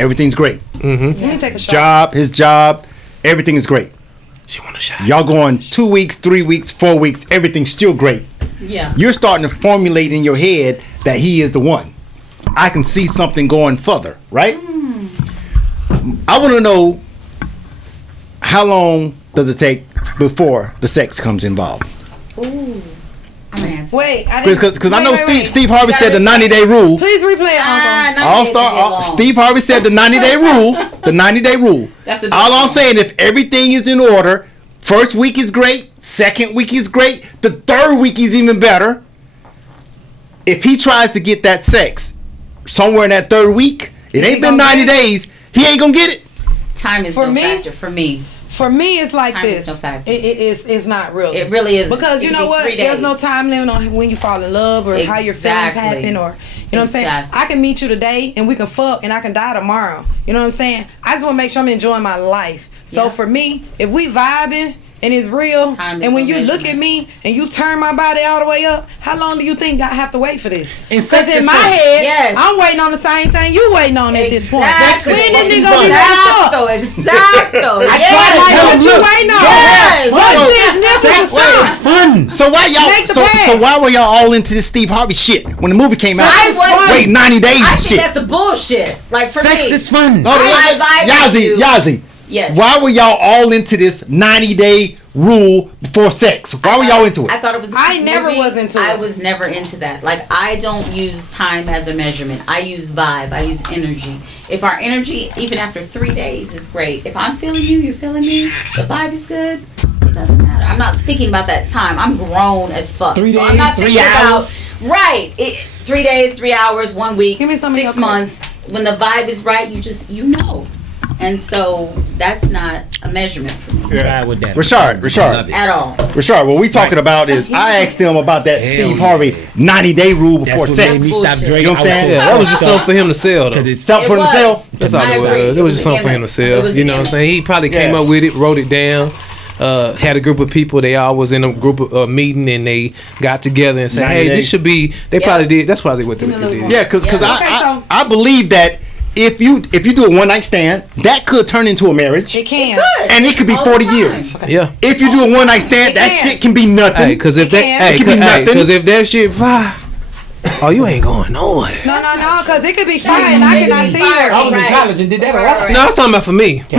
Everything's great. Let me take a shot. His job, everything is great. She want a shot. Y'all going 2 weeks, 3 weeks, 4 weeks, everything's still great. yeah. You're starting to formulate in your head that he is the one. I can see something going further, right? I want to know, how long does it take before the sex comes involved? Ooh. I'm gonna answer. Wait, I didn't. Because I know wait. Steve Harvey You said the gotta 90-day rule. Please replay it, Uncle. All star. Steve Harvey said the 90-day rule. The 90-day rule. That's a All big I'm one. saying, if everything is in order, first week is great, second week is great, the third week is even better. If he tries to get that sex somewhere in that third week, it ain't been 90 days. He ain't gonna get it. Time is For no me? factor for me. For me, it's like Time is this. no factor. It's not real. It really is. Because you It know could be what? 3 There's no days. time limit on when you fall in love or how your feelings Exactly. happen, or you know what I'm saying. Exactly. I can meet you today and we can fuck and I can die tomorrow. You know what I'm saying? I just want to make sure I'm enjoying my life. So Yeah. for me, if we vibing and it's real, Time is and when no you look at measurement. me and you turn my body all the way up, how long do you think I have to wait for this? And Because sex in is my fun. head, Yes. I'm waiting on the same thing you waiting on at this point. Exactly. When this nigga gonna be ready to fuck? Exacto. Like, Yes. what you waiting on? Yes. Touch these nipples or Sex something. is fun. So why y'all? Make the So plan. why were y'all all into this Steve Harvey shit when the movie came out? I wasn't. Wait 90 days I and think shit. that's a bullshit. Like for Sex me. is fun. Hold on, I vibe with you. Yazzie. Yes. Why were y'all all into this 90-day rule before sex? Why were y'all into I it? thought it was. a I cute never movie. was into I it. was never into that. Like I don't use time as a measurement. I use vibe. I use energy. If our energy, even after 3 days, is great. If I'm feeling you, you're feeling me. The vibe is good. It doesn't matter. I'm not thinking about that time. I'm grown as fuck. 3 So I'm days, not 3 thinking hours. about right. 3 days, 3 hours, 1 week, Give me some of 6 your months. When the vibe is right, you know. And so that's not a measurement for me Try with that. Rashard. Love it. at all. Rashard, what we talking about is I asked him about that Hell Steve yeah. Harvey 90-day rule That's before what sex. made me stop Bullshit. drinking. You know what I'm saying? Yeah, that was just something for him to sell, though. Because it's Something for It was. himself. That's all I it was. agree. It was just a something for him to gimmick. sell. It was a You know what I'm gimmick. saying? He probably came Yeah. up with it, wrote it down, had a group of people. They all was in a group of meeting and they got together and said, 90 "Hey, days. this should be." They Yeah. probably did. That's probably what they Give me a did. little Yeah, because Yeah. Okay, I believe that if you do a one night stand, that could turn into a marriage, It can. Good. and it could be All the 40 time. years. Yeah. If you do a one night stand, It that can. shit can be nothing. Hey, because if It that, can. hey, It could be nothing. because if that shit fly, oh, you ain't going nowhere. No, because it could be fine. I cannot see her. I was in Right. college and did that a lot. No, I was talking about for me. No,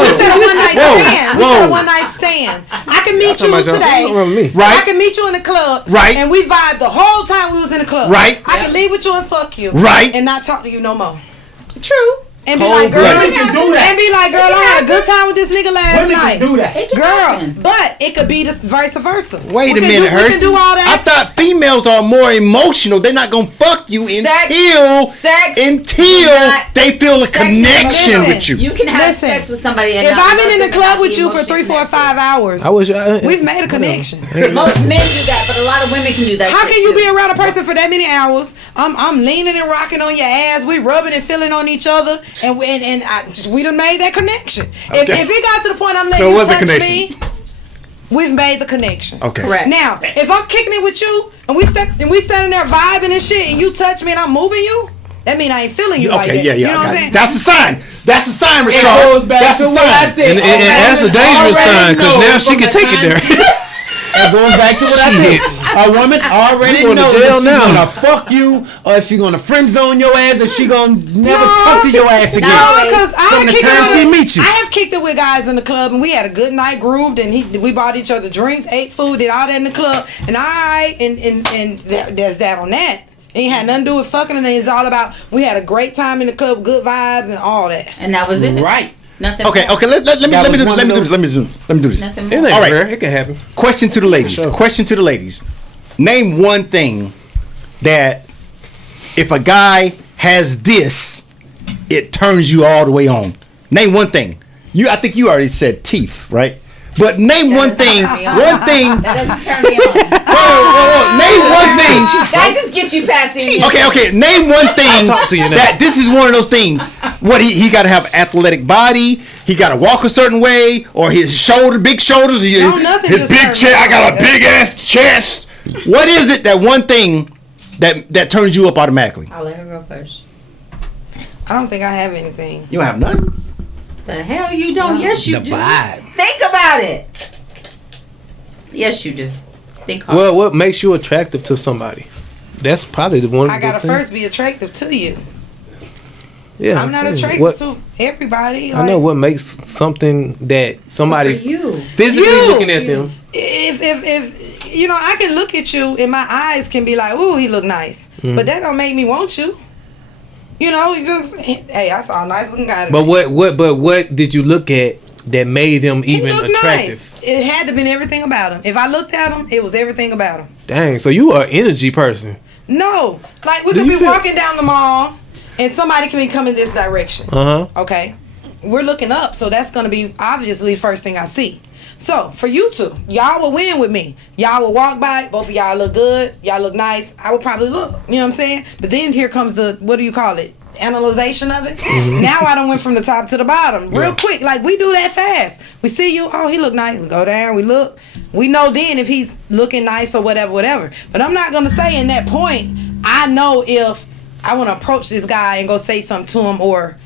we said a one night Whoa. stand. We Whoa. said a one night stand. I can meet talking you about y'all. today. What's wrong with me? Right. I can meet you in the club. Right. And we vibed the whole time we was in the club. Right. I can leave with you and fuck you. Right. And not talk to you no more. True. And be like, girl, Cold-blooded. Women can do that. and be like, girl, I had a good time with this nigga last Women night. can do that. It can Girl, happen. but it could be this vice versa. Wait We a can minute, do, we can Hersey. do all I that. thought females are more emotional. They're not gonna fuck you Sex- until sex they feel a sex is connection emotional. with you. You can have Listen, sex with somebody. And If not I've love been in the them and club not with be you for emotionally 3, 4, connected. 5 hours, I was. we've made a connection. Most men do that, but a lot of women can do that. How shit can you too. be around a person for that many hours? I'm leaning and rocking on your ass. We rubbing and feeling on each other, and we done made that connection. Okay. If it got to the point I'm So letting it you was a touch connection. me, we've made the connection. Okay. Correct. Now, if I'm kicking it with you and we standing there vibing and shit, and you touch me and I'm moving you, that mean I ain't feeling you like Okay, that. yeah, yeah. You know I what got I'm it. saying? That's a sign. That's a sign, It Rashard. goes back That's to a what I sign. said. And that's a dangerous sign because now she can take it there. And going back to what I said, a woman already You going to knows jail if she's now. gonna fuck you or if she's gonna friend zone your ass or she gonna never No. talk to your ass again. No, because From the kicked time it she with- meets you. I have kicked it with guys in the club, and we had a good night, grooved, and we bought each other drinks, ate food, did all that in the club, and there's that on that. Ain't had nothing to do with fucking, and it's all about we had a great time in the club, good vibes, and all that. And that was it. Right. Nothing. Okay, more. okay. Let me That was do one this. of Let me do this. Nothing It more. ain't All right. rare. It can happen. Question to the ladies. Sure. Question to the ladies. Name one thing that if a guy has this, it turns you all the way on? Name one thing. I think you already said teeth, right? But name one thing. One thing. That doesn't turn me on. Name one thing. That just gets you past the Okay. Name one thing. Talk to you now. That this is one of those things. What he got to have athletic body. He got to walk a certain way, or his big shoulders. nothing His is big perfect. chest. I got a big ass chest. What is it? That one thing that turns you up automatically. I'll let her go first. I don't think I have anything. You don't have none. The hell you don't? Yes, you The do. vibe. Think about it. Yes, you do. Think hard. Well, what makes you attractive to somebody? That's probably the one. I gotta first be attractive to you. Yeah, I'm not saying. attracted What- to everybody. I know what makes something that somebody For you. physically You. looking at them. If you know, I can look at you and my eyes can be like, "Ooh, he look nice," but that don't make me want you. You know, you just hey, I saw a nice looking guy. But what did you look at that made him he even looked attractive? nice. It had to been everything about him. If I looked at him, it was everything about him. Dang, so you are an energy person. No, like we Do could you be feel- walking down the mall and somebody can be coming this direction. Okay, we're looking up, so that's gonna be obviously the first thing I see. So for you two, y'all will win with me. Y'all will walk by, both of y'all look good, y'all look nice. I would probably look, you know what I'm saying? But then here comes the, what do you call it? Analyzation of it. Now I done went from the top to the bottom real quick. Like we do that fast. We see you, oh, he look nice. We go down, we look. We know then if he's looking nice or whatever. But I'm not gonna say in that point, I know if I want to approach this guy and go say something to him, or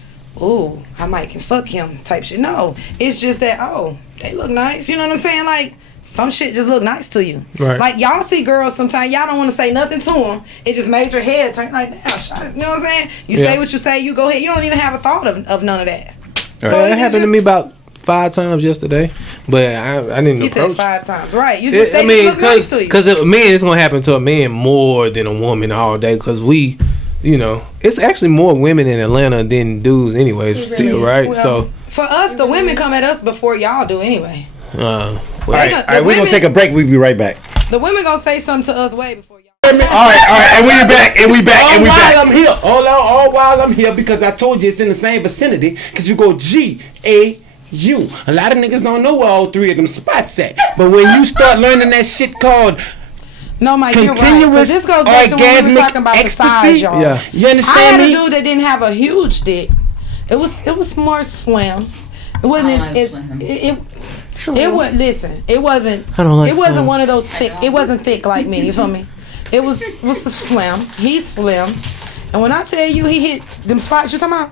ooh, I might can fuck him type shit. No, it's just that, oh, they look nice. You know what I'm saying? Like some shit just look nice to you. Right. Like y'all see girls sometimes, y'all don't want to say nothing to them. It just made your head turn like, damn, shut it. You know what I'm saying? You Yeah. say what you say, you go ahead. You don't even have a thought of none of that. So So that it's happened to just- me about 5 times yesterday, but I didn't He approach. said 5 times. Right. You just, they just look nice to you. because a man, it's gonna happen to a man more than a woman all day. Because we, you know, it's actually more women in Atlanta than dudes, anyways. It Still, really right? Well, So, for us, the women come at us before y'all do anyway. well, All right, The we're gonna women- take a break. We'll be right back. The women gonna say something to us way before y'all. All right, and we're back, and we back, All and we while back. I'm here, all while I'm here, because I told you it's in the same vicinity. Because you go GAU. A lot of niggas don't know where all 3 of them spots at. But when you start learning that shit called No, Mike, you're right. 'Cause continuous this goes back to when we were orgasmic talking about the size, ecstasy, y'all. Yeah. you I understand had a me? dude that didn't have a huge dick. It was more slim. It wasn't. I don't like It wasn't. Listen, it wasn't. I don't like It wasn't slim. one of those thick. It wasn't thick like me. You feel me? It was a slim. He's slim, and when I tell you he hit them spots you talking about.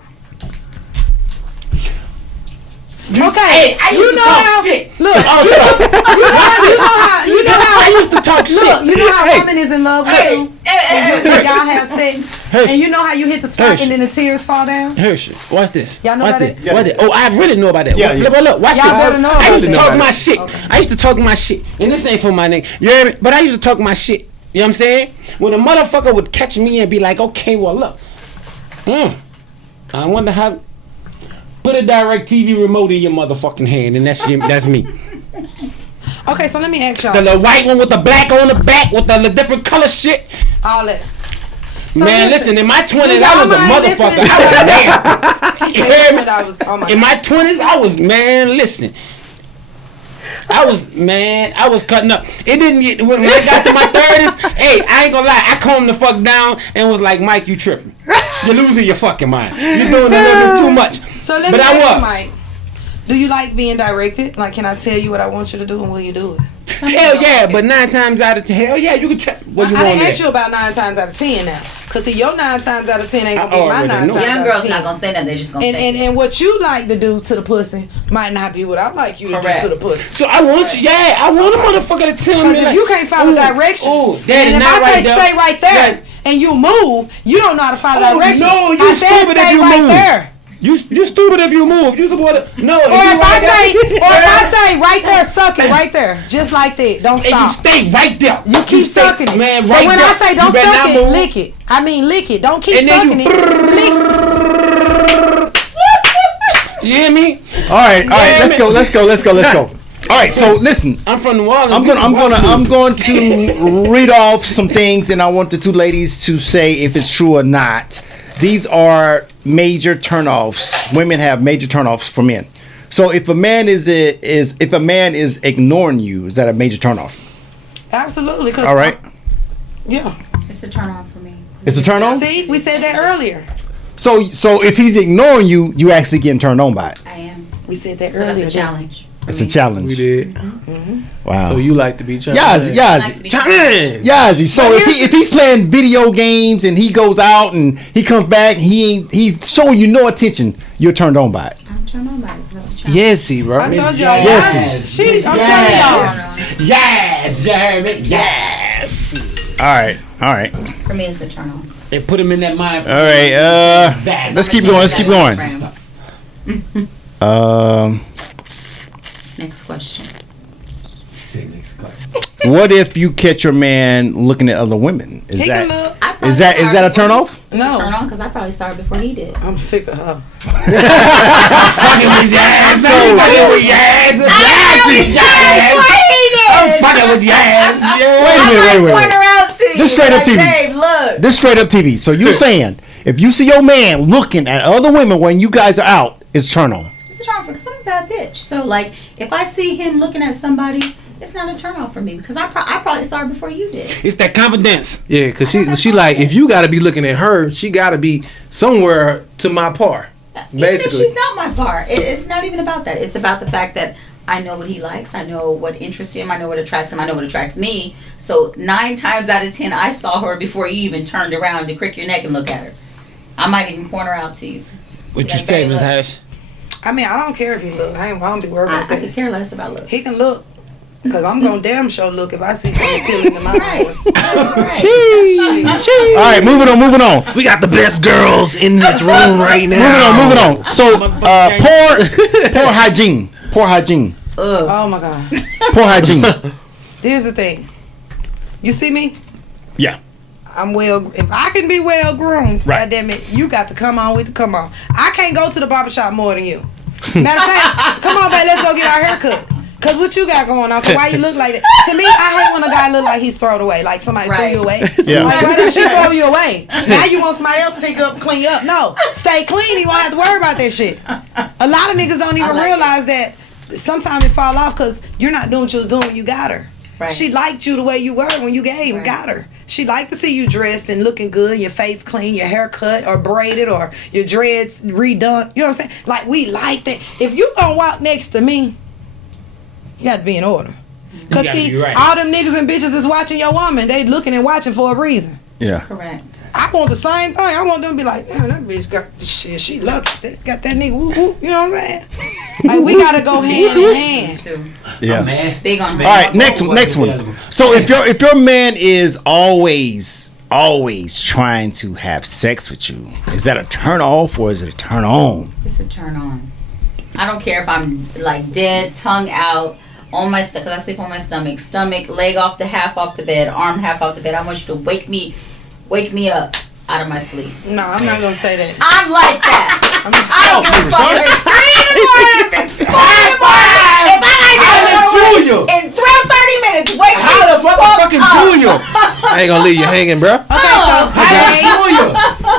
Okay, Hey, I used you to know talk how. shit. Look, you know how. I used to talk Look, shit. you know how woman is in love with Hey, you, and y'all have sex, Hush. and you know how you hit the spot Hush. and then the tears fall down. Hershey, watch this. Y'all know watch about this. it? Watch this. Oh, I really know about that. Yeah, Look, look, watch Y'all this. better know I used to about talk that. my shit. Okay. I used to talk my shit. And this ain't for my nigga. You hear me? But I used to talk my shit. You know what I'm saying? When a motherfucker would catch me and be like, okay, well, look. I wonder how. Put a direct TV remote in your motherfucking hand, and that's me. Okay, so let me ask y'all The little white one with the black on the back with the different color shit. all that. So Man, listen, in my 20s, y'all I was a mind motherfucker. listening I was to- nasty. He said when I was, oh my In God. my 20s, I was, man, listen. I was cutting up. It didn't get, when I got to my 30s, hey, I ain't gonna lie, I calmed the fuck down and was like, Mike, you tripping. You're losing your fucking mind. You're doing a little bit too much. So let But me I ask you, was. Mike. Do you like being directed? Like, can I tell you what I want you to do and will you do it? Hell yeah, but 9 times out of 10, hell yeah, you can tell what you I want didn't ask there. you about 9 times out of 10 now. Because, see, your 9 times out of 10 ain't going to I be my already 9 know. times Young out girls of 10. not gonna say nothing. They're just gonna And, say. and what you like to do to the pussy might not be what I like you to Correct. do to the pussy. So I want you, yeah, I want a motherfucker to tell me. Because if you can't follow directions, oh, and if I say stay right there and you move, you don't know how to follow Oh, directions. no, you I said stupid if stay you right move. there. You stupid if you move. You supposed to no. Or if I say right there, suck it right there, just like that. Don't and you stop. stay right there. You keep stay, sucking it. man. But Right when there. I say don't You better suck not it, move. lick it. I mean lick it. Don't keep And then sucking you it. Lick. You hear me? All right, Yeah, let's go. All right, so listen. I'm from New Orleans. I'm going to read off some things, and I want the two ladies to say if it's true or not. These are major turnoffs. Women have major turnoffs for men. So if a man is ignoring you, is that a major turnoff? Absolutely. All right. Yeah. It's a turn on for me. It's a turn on. See, we said that earlier. So if he's ignoring you, you actually getting turned on by it. I am. We said that So earlier. that's a challenge. It's a challenge. We did. Wow. So you like to be challenged? Yazzie. So if he's playing video games and he goes out and he comes back, he's showing you no attention, you're turned on by it. I'm turned on by it. That's a challenge. Yes, he, bro. I told y'all. Yes. I'm telling y'all. Yes, you heard me? Yes. All right. For me, it's a turn on. They put him in that mind. All right. Let's keep going. Next question. What if you catch your man looking at other women? Is He that can look. is that a turn off? No. Turn on because I probably saw it before he did. I'm sick of her. Fucking with your ass. Fucking with your ass. I'm fucking with your ass. Wait a minute. Point her out to you. This straight up Like, TV. Babe, look. This straight up TV. So you're saying if you see your man looking at other women when you guys are out, it's turn on. It's a turn on because I'm a bad bitch. So like, if I see him looking at somebody, it's not a turn on for me because I probably saw her before you did. It's that confidence. Yeah, because she like, if you got to be looking at her, she got to be somewhere to my par. Even Basically. if she's not my part, it's not even about that. It's about the fact that I know what he likes. I know what interests him. I know what attracts him. I know what attracts me. So 9 times out of 10, I saw her before you even turned around to crick your neck and look at her. I might even point her out to you. What you Like, say, babe, Miss look. Hash? I mean, I don't care if he look. I don't be worried about I that. could care less about looks. He can look. Because I'm going to damn sure look if I see something appealing to my Right. eyes. All right, moving on. We got the best girls in this room right now. Moving on. So poor hygiene. Oh, my God. Poor hygiene. Here's the thing. You see me? Yeah. I'm well. If I can be well groomed, Right. goddamn it, you got to come on with the come on. I can't go to the barbershop more than you. Matter of fact, come on, babe, let's go get our haircut. Cause what you got going on? Cause why you look like that? To me, I hate when a guy look like he's thrown away, like somebody threw you away. Yeah. Like why did she throw you away? Now you want somebody else to pick up, and clean you up? No, stay clean. You won't have to worry about that shit. A lot of niggas don't even realize that sometimes it fall off because you're not doing what you was doing when you got her. Right. She liked you the way you were when you gave and got her. She liked to see you dressed and looking good, your face clean, your hair cut or braided or your dreads redone. You know what I'm saying? Like, we like that. If you gonna walk next to me, you got to be in order. Because, see, all them niggas and bitches is watching your woman. They looking and watching for a reason. Yeah. Correct. I want the same thing. I want them to be like, damn, that bitch got shit. She lucky. She got that nigga. Woo, woo. You know what I'm saying? Like, we got to go hand in hand. Yeah. Big on her. All right, next one. So if your man is always trying to have sex with you, is that a turn off or is it a turn on? It's a turn on. I don't care if I'm like dead, tongue out, on my stomach, because I sleep on my stomach, leg off the bed, arm half off the bed. I want you to wake me up out of my sleep. No, I'm not going to say that. I'm like that. I don't give a fuck if it's 3 in the morning, if it's 4 in the morning. If I like in 30 minutes, wake me the fuck up. Junior. I ain't gonna leave you hanging, bro. Okay, so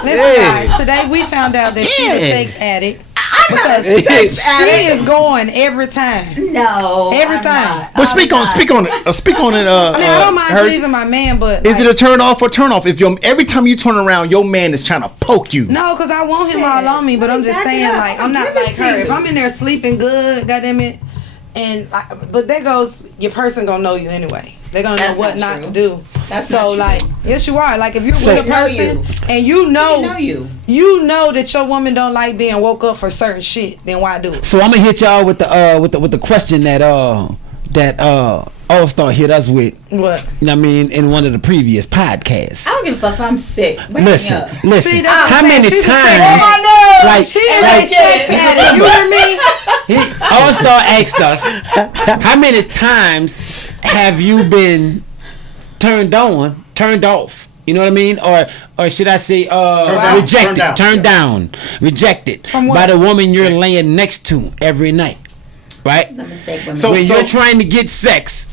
listen, guys. Today we found out that she's a sex addict. Because she is going every time. No, every I'm time. not. But speak on it. I mean, I don't mind hers. pleasing my man, but Is it a turn off or turn off if every time you turn around, your man is trying to poke you? no, because I want him all on me. But I'm just saying, like, I'm not like her. If I'm in there sleeping good, goddamn it, and but there goes your person gonna know you anyway. They're gonna know what not to do. That's so not true. like, yes, you are. Like, if you're with a person and you know that your woman don't like being woke up for certain shit, then why do it? So I'm gonna hit y'all with the question that All Star hit us with. What? You know what I mean, in one of the previous podcasts. I don't give a fuck if I'm sick. Wake Listen. See, that's How what I'm many saying. She's times? Like she is a sex addict. You hear me? All Star asked us, how many times have you been turned off? You know what I mean? Or should I say rejected, turned down, rejected From what? by the woman you're laying next to every night. This is the mistake women So- make. When you're trying to get sex,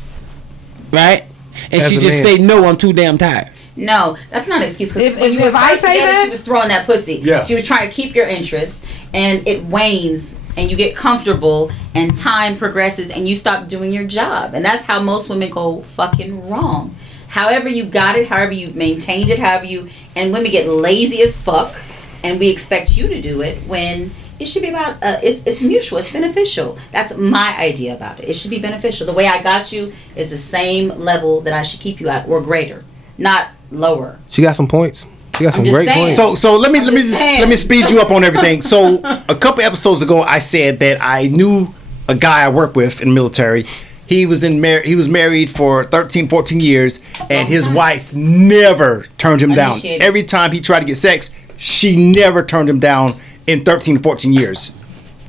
right? And As she a just man. say, no, I'm too damn tired. No, that's not an excuse. 'Cause If- when you if were I first say together, that- she was throwing that pussy. Yeah. She was trying to keep your interest, and it wanes, and you get comfortable, and time progresses, and you stop doing your job, and that's how most women go fucking wrong. However you got it, however you maintained it, and women get lazy as fuck, and we expect you to do it when. It should be about it's mutual, it's beneficial. That's my idea about it. It should be beneficial. The way I got you is the same level that I should keep you at, or greater, not lower. She got some points. She got some just great saying. points. So let me just saying. let me speed you up on everything. So a couple episodes ago, I said that I knew a guy I worked with in the military. He was married for 13, 14 years, and his wife never turned him down. Initiated. Every time he tried to get sex, she never turned him down in 13 to 14 years.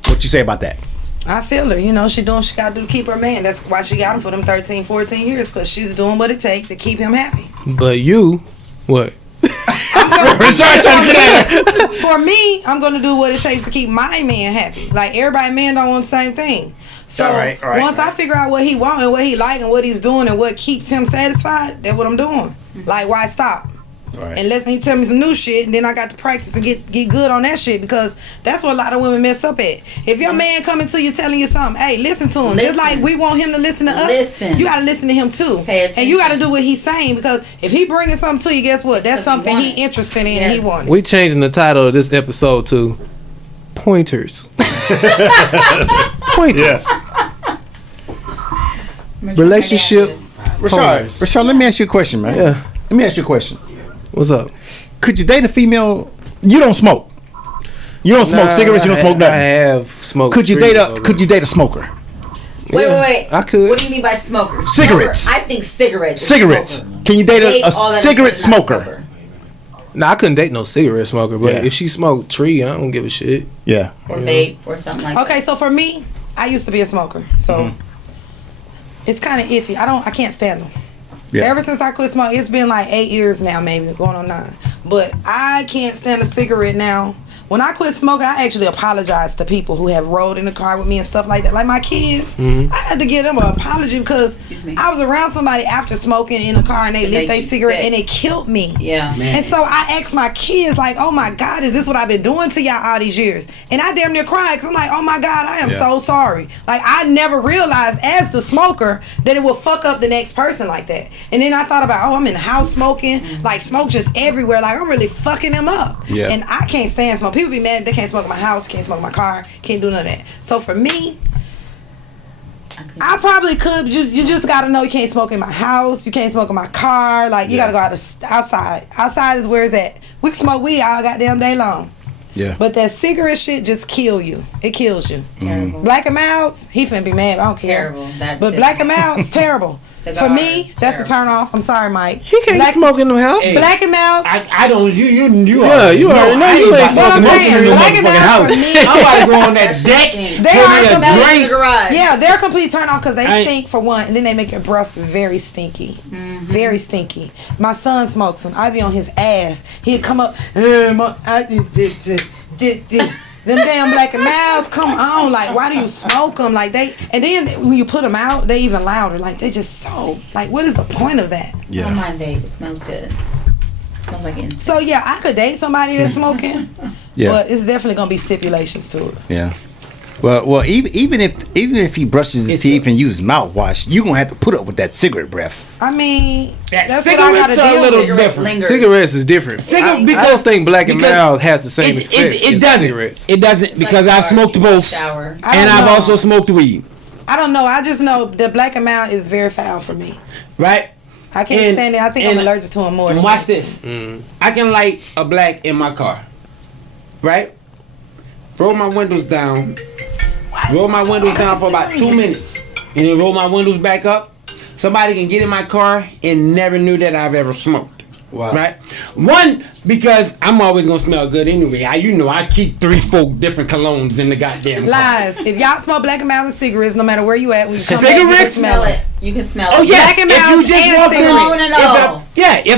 What you say about that? I feel her. You know, she doing what she got to do to keep her man. That's why she got him for them 13, 14 years, because she's doing what it takes to keep him happy. But you, what? For me, I'm going to do what it takes to keep my man happy. Like, everybody man don't want the same thing. So All right, once I figure out what he want and what he like and what he's doing and what keeps him satisfied, that's what I'm doing. Like, why stop? Right. Unless he tell me some new shit, and then I got to practice and get good on that shit, because that's what a lot of women mess up at. If your man coming to you telling you something, hey, listen to him. Just Listen. like we want him to listen to us, Listen. you got to listen to him too. Pay attention. And you got to do what he's saying, because if he bringing something to you, guess what? That's Because he something want he it. interested in and he Yes. wants. We changing the title of this episode to Pointers. Pointers. Relationship. Rashard, let me ask you a question, man. Yeah. Let me ask you a question. What's up? Could you date a female? You don't smoke. You don't smoke cigarettes. You don't smoke I nothing. have smoked. Could you date a smoker? Wait. I could. What do you mean by smokers? Cigarettes. Smoker, I think cigarettes. is Cigarettes. smoker. Can you date Date a all that cigarette is not smoker? Nah, I couldn't date no cigarette smoker, but Yeah. if she smoked tree, I don't give a shit. Yeah. Or vape or something like Okay, so for me, I used to be a smoker, so it's kind of iffy. I can't stand them. Yeah. Ever since I quit smoking, it's been like 8 years now, maybe going on 9. But I can't stand a cigarette now. When I quit smoking, I actually apologized to people who have rode in the car with me and stuff like that. Like my kids, I had to give them an apology because Excuse me. I was around somebody after smoking in the car and they It lit makes their you cigarette sick. and it killed me. that. Yeah. And so I asked my kids, like, oh my God, is this what I've been doing to y'all all these years? And I damn near cried because I'm like, oh my God, I am so sorry. Like, I never realized as the smoker that it will fuck up the next person like that. And then I thought about, I'm in the house smoking, like smoke just everywhere. Like, I'm really fucking them up. Yeah. And I can't stand smoke. People be mad if they can't smoke in my house, can't smoke in my car, can't do none of that. So for me, I probably could. You just gotta know you can't smoke in my house. You can't smoke in my car. Like, you gotta go outside. Outside is where it's at. We can smoke weed all goddamn day long. Yeah. But that cigarette shit just kill you. It kills you. Terrible. Black and Milds, he finna be mad. I don't care. Terrible. That's But it. Black and Milds, terrible. For me, Cigars, that's a turn off. I'm sorry, Mike. He can't smoke in the house. Black and Milds. I don't. You Yeah, you already know you ain't What I'm smoking saying, in the Black and motherfucking Milds house. for me. I'm about to go on that deck. They They pour are me a some drink. in the garage. Yeah, they're a complete turn off because they I- stink for one, and then they make your breath very stinky. Very stinky. My son smokes them. I be on his ass. He'd come up, them damn Black and Milds, come on. Like, why do you smoke them? Like, and then when you put them out, they even louder. Like, they just so, like, what is the point of that? I don't mind vape. It smells good. It smells like incense. So, yeah, I could date somebody that's smoking, Yeah. but it's definitely going to be stipulations to it. Yeah. Well, even if he brushes his teeth and uses mouthwash, you gonna have to put up with that cigarette breath. I mean, That that's what I got to cigarettes are a deal little with. different. Lingers. Cigarettes is different. Cigarette I don't think Black and Mild has the same effects It as doesn't. cigarettes. It doesn't It's because like I've cigars. smoked You take a both, shower. I don't and I've know. also smoked weed. I don't know. I just know the Black and Mild is very foul for me. Right. I can't And- stand it. I think I'm and- allergic to them more. And than watch you. this. I can light a black in my car. Right? Roll my windows down. Roll my windows down for about 2 minutes. And then roll my windows back up. Somebody can get in my car and never knew that I've ever smoked. Wow. Right? One, because I'm always gonna smell good anyway. I keep 3-4 different colognes in the goddamn car. Lies. If y'all smoke Black and Mild and cigarettes, no matter where you at, when you come back, you can Cigarettes? smell it. You can smell Oh it. yeah, Black and if you Milds just and walk cigarettes.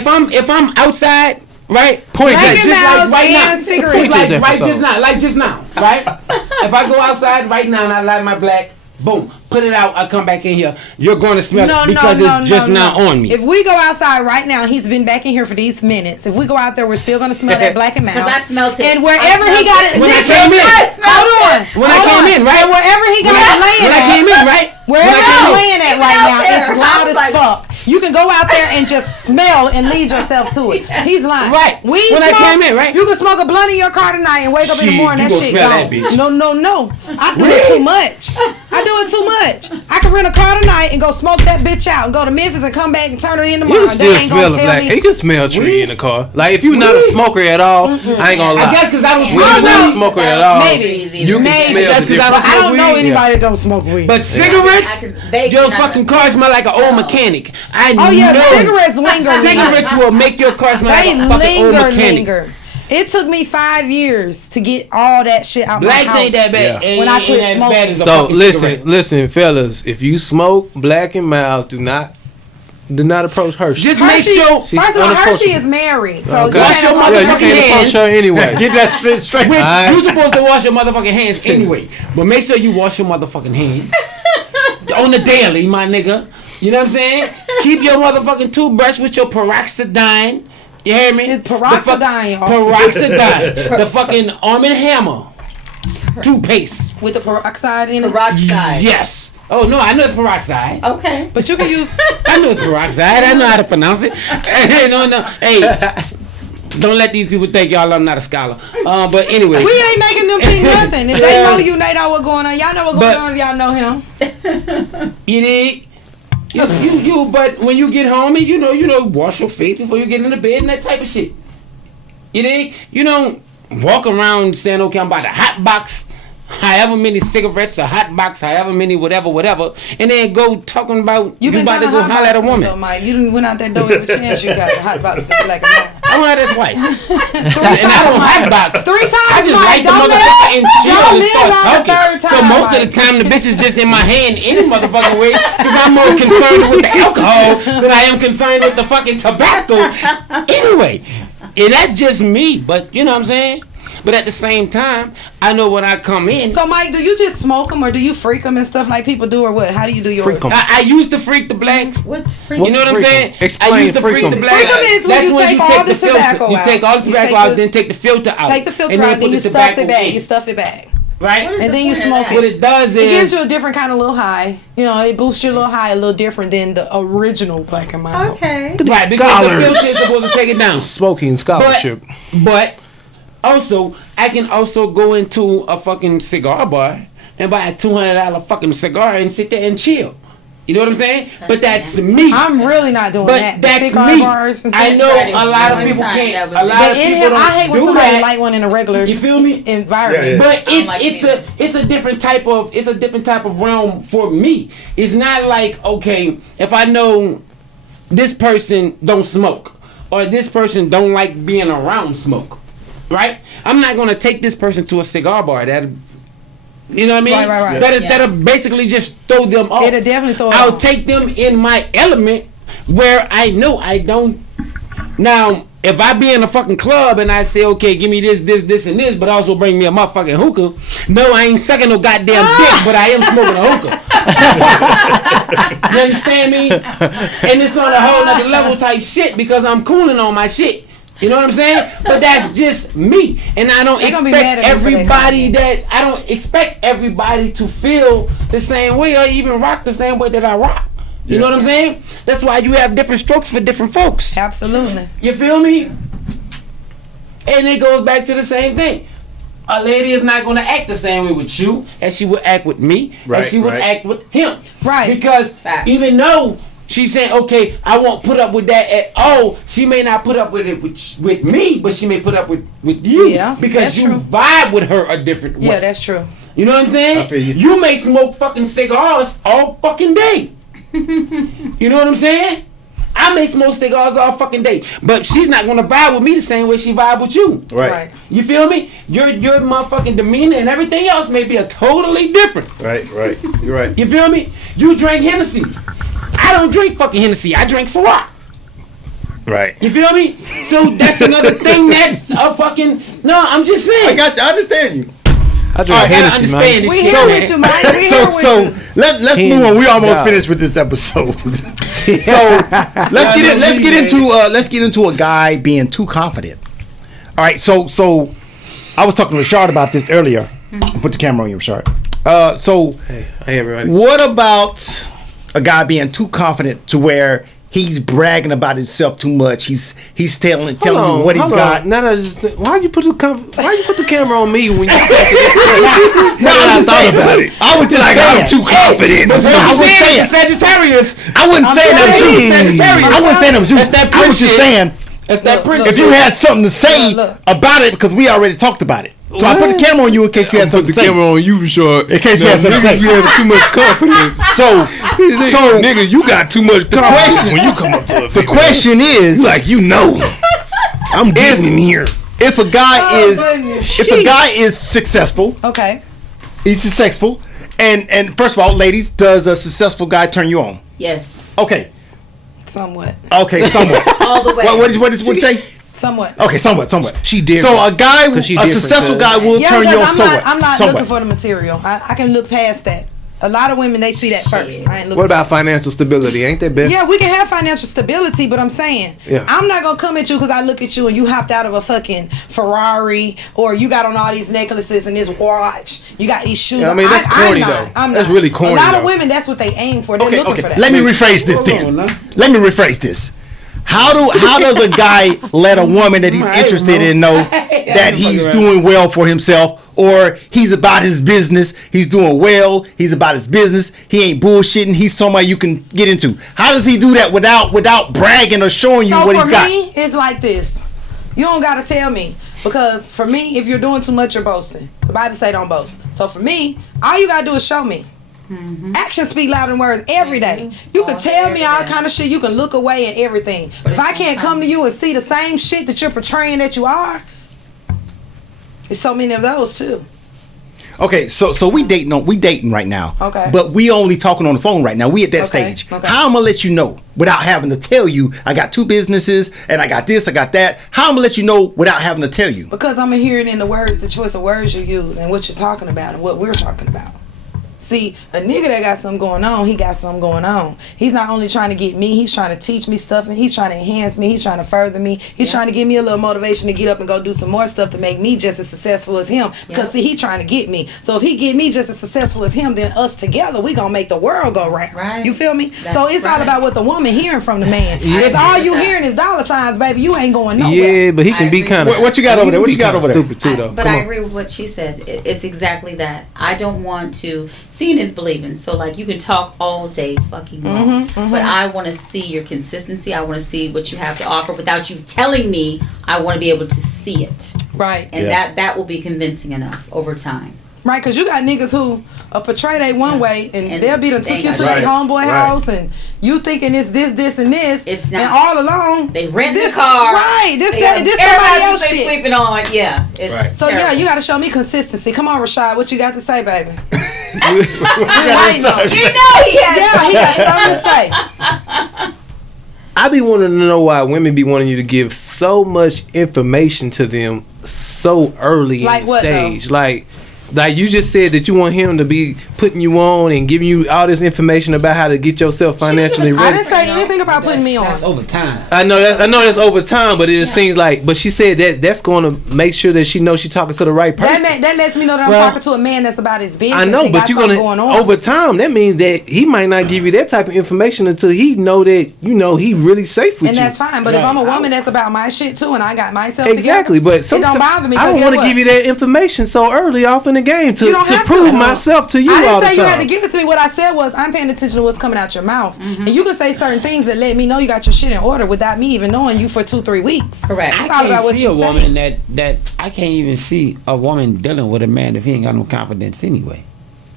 around, if I'm outside, right? Point Black at and it. Milds and cigarettes. Point to this Like episode. just now, right? If I go outside right now and I light my black, Boom. Put it out. I come back in here. You're going to smell it because it's just not on me. If we go outside right now, he's been back in here for these minutes. If we go out there, we're still going to smell that black and mild. Because I smelled it. And wherever he got it, When I came in. hold on. When I came in, right? And wherever he got it laying When I came in, right? Wherever When I came I'm in. laying at right now, it's loud as like- fuck. You can go out there and just smell and lead yourself to it. He's lying. Right. Weed When I smoke, came in, right? You can smoke a blunt in your car tonight and wake up in the Shit, morning. you That gonna shit smell gone. that bitch. No. I do it too much. I do it too much. I can rent a car tonight and go smoke that bitch out and go to Memphis and come back and turn it in tomorrow. You can still They ain't smell gonna a tell black. me. You can smell tree in the car. Like if you're not a smoker at all, I ain't gonna lie. I guess because I don't When you're smoke not a weed. smoker at all, Maybe. you can Maybe. smell That's the 'cause I difference. I don't know Yeah. anybody that don't smoke weed. But cigarettes, I could beg your you not fucking to car smell like an old mechanic. I Oh yeah, know. cigarettes linger. Cigarettes will make your car smell like They a fucking old mechanic. linger. It took me 5 years to get all that shit out Blacks my house. ain't that bad. Yeah. Ain't- When I ain't quit as smoking. bad as a So fucking listen, cigarette. fellas. If you smoke black and miles, do not approach Hershey. Just make Hershey, sure. first of all, unapproachable. Hershey is married, so Okay. you Wash your can't Yeah, you motherfucking can't approach hands. her anyway. Get that straight. Which Alright. you supposed to wash your motherfucking hands anyway. But make sure you wash your motherfucking hands. On the daily, my nigga. You know what I'm saying? Keep your motherfucking toothbrush with your peroxidine. You hear me? It's peroxidine, y'all. Peroxidine. The fucking Arm & Hammer. Toothpaste. with the peroxide in it. Peroxide. Yes. Oh, no, I know it's peroxide. Okay. But you can use. I know it's peroxide. I know how to pronounce it. No. Hey, don't let these people think y'all I'm not a scholar. But anyway. We ain't making them think nothing. If they know you, they know what's going on. Y'all know what's going But- on if y'all know him. You dig? But when you get home and you know, wash your face before you get into bed and that type of shit. You dig? You don't walk around saying, okay, I'm about to hot box however many cigarettes or hot box, however many whatever, and then go talking about you been about to kinda go hot holler at a boxing, woman. though, Mike. You didn't went out that door every chance you got the hot box that black and white. I went out there twice. Three And I don't times, hot Mike. box. 3 times, I just Mike. like the Don't motherfucker live. and chill Don't and live start on the talking. third So time, most of Mike. the time the bitch is just in my hand any motherfucking way because I'm more concerned with the alcohol than I am concerned with the fucking Tabasco. Anyway, and that's just me, but you know what I'm saying? But at the same time, I know when I come in. So, Mike, do you just smoke them or do you freak them and stuff like people do or what? How do you do yours? Freak 'em. I used to freak the blacks. What's free? You know what I'm freak 'em? saying? Explain I used to freak freak 'em. the blacks. Freak 'em is when That's you take all the tobacco filter. You out. take all the You tobacco take out, the- then take the filter out. Take the filter and out, put then you the stuff tobacco it back. in. You stuff it back. Right? And then you point of smoke that? What it does It gives is you a different kind of little high. You know, it boosts your little high a little different than the original black and mild. Okay. right because the filter is supposed to take it down. Smoking scholarship. But also, I can also go into a fucking cigar bar and buy a $200 fucking cigar and sit there and chill. You know what I'm saying? But that's me. I'm really not doing But that. The that's cigar me. bars and I things. know Right. a lot of One people time can't. that was A it. lot But of in people here, don't I hate when do somebody that. light one in a regular You feel me? environment. Yeah, yeah. But like it's a different type of realm for me. It's not like, okay, if I know this person don't smoke or this person don't like being around smoke, right? I'm not gonna take this person to a cigar bar. That, you know what I mean? Right. That'll basically just throw them off. It'll definitely throw it I'll off. take them in my element where I know I don't. Now, if I be in a fucking club and I say, okay, give me this, and this, but also bring me a motherfucking hookah. No, I ain't sucking no goddamn dick, but I am smoking a hookah. You understand me? And it's on a whole nother level type shit because I'm cooling on my shit. You know what I'm saying? But that's just me, and I don't They gonna be expect mad at me for that everybody comment. I don't expect everybody to feel the same way or even rock the same way that I rock. You know what I'm saying? That's why you have different strokes for different folks. Absolutely. You feel me? And it goes back to the same thing. A lady is not going to act the same way with you as she would act with me, Right, as she would right. act with him. Right. Because Facts. even though she's saying, okay, I won't put up with that at all, she may not put up with it with me, but she may put up with you. Yeah, because that's you true. vibe with her a different way. Yeah, that's true. You know what I'm saying? I feel you. You may smoke fucking cigars all fucking day. You know what I'm saying? I may smoke cigars all fucking day, but she's not gonna vibe with me the same way she vibe with you. Right. You feel me? Your motherfucking demeanor and everything else may be a totally different. Right. You're right. You feel me? You drink Hennessy. I don't drink fucking Hennessy. I drink Ciroc. Right. You feel me? So that's another thing that's a fucking. No, I'm just saying. I got you. I understand you. I drink I gotta Hennessy, understand man. this We shit, here man. with you, Mike. We here with you. Let's move on. We almost finished with this episode. So let's get into a guy being too confident. All right, so I was talking to Rashard about this earlier. Put the camera on you, Rashard. Hey everybody. What about a guy being too confident to where he's bragging about himself too much? He's telling you what he's got. Why'd you put the camera on me when you? I was just saying. I'm too confident. I was saying Sagittarius. I wasn't saying that was you. I wasn't saying that was you. That's that I was just shit. saying That's that Prince. if you had something to say about it, because we already talked about it. So I put the camera on you in case you had something to say. Put the camera on you, Rashard. In case you had something to say. You have too much confidence. So nigga, you got too much confidence when you come up to a the question is, I'm getting in here. if a guy is successful, Okay. he's successful, and first of all, ladies, does a successful guy turn you on? Yes. Okay, Somewhat. somewhat. All the way. What does it say? Somewhat. Okay, somewhat. She different. So a guy, a 'Cause she different, successful cuz. guy will turn you on somewhat. I'm not somewhat. looking for the material. I can look past that. A lot of women, they see that first. I ain't looking What about financial stability? Ain't that best? Yeah, we can have financial stability, but I'm saying, Yeah. I'm not going to come at you because I look at you and you hopped out of a fucking Ferrari, or you got on all these necklaces and this watch. You got these shoes. Yeah, I mean, that's corny, though. I'm That's not. really corny, A lot of though. women, that's what they aim for. They're looking for that. Let me rephrase this then. Let me rephrase this. How does a guy let a woman that he's interested in know that he's doing well for himself, or he's about his business, he's doing well, he's about his business, he ain't bullshitting, he's somebody you can get into? How does he do that without bragging or showing you what he's got? So for me, it's like this. You don't got to tell me, because for me, if you're doing too much, you're boasting. The Bible say don't boast. So for me, all you got to do is show me. Actions speak louder than words every day. You can tell me all kind of shit. You can look away and everything. But if I can't come to you and see the same shit that you're portraying that you are, it's so many of those too. Okay, so we dating right now. Okay. But we only talking on the phone right now. We at that Okay, stage. okay. How I'm gonna let you know without having to tell you I got 2 businesses and I got this, I got that? How I'm gonna let you know without having to tell you? Because I'm gonna hear it in the words, the choice of words you use, and what you're talking about, and what we're talking about. See, a nigga that got something going on, he got something going on. He's not only trying to get me, he's trying to teach me stuff, and he's trying to enhance me, he's trying to further me, he's trying to give me a little motivation to get up and go do some more stuff to make me just as successful as him. Because see, he trying to get me. So if he get me just as successful as him, then us together, we gonna make the world go round. Right. You feel me? That's so it's all right. about what the woman hearing from the man. If all you hearing is dollar signs, baby, you ain't going nowhere. Yeah, but he I can be agree. kind of. What you got over there? What you got over there? Stupid too, though. But Come I on. agree with what she said. It's exactly that. I don't want to. Seeing is believing. So like you can talk all day fucking long, but I want to see your consistency. I want to see what you have to offer without you telling me. I want to be able to see it, Right. and that will be convincing enough over time. Right, because you got niggas who portray they one way, and they'll be done took you to Right. their homeboy house, and you thinking it's this, and this. It's not. And all along, They rent this the car. Right, this They got somebody everybody else they shit. sleeping on. Yeah. It's Right. So yeah, terrible. you got to show me consistency. Come on, Rashad, what you got to say, baby? You know he has. Yeah, he got something to say. I be wanting to know why women be wanting you to give so much information to them so early Like in the what, stage. Like you just said that you want him to be putting you on and giving you all this information about how to get yourself financially I ready. didn't say anything about putting me on. That's over time. I know that's over time, but it just seems like. But she said that's going to make sure that she knows she's talking to the right person. That lets me know that I'm Well, talking to a man that's about his business. I know, and but got you're something gonna going on. over time. That means that he might not give you that type of information until he know that he really safe with and you. that's fine. But if I'm a woman that's about my shit too, and I got myself Exactly, together, but it don't bother me. I don't want to give you that information so early off in the game to prove myself to you I all didn't the say time. you had to give it to me. What I said was I'm paying attention to what's coming out your mouth, and you can say certain things that let me know you got your shit in order without me even knowing you for 2-3 weeks. Correct. It's I all can't about what see you a say. woman that I can't even see a woman dealing with a man if he ain't got no confidence anyway.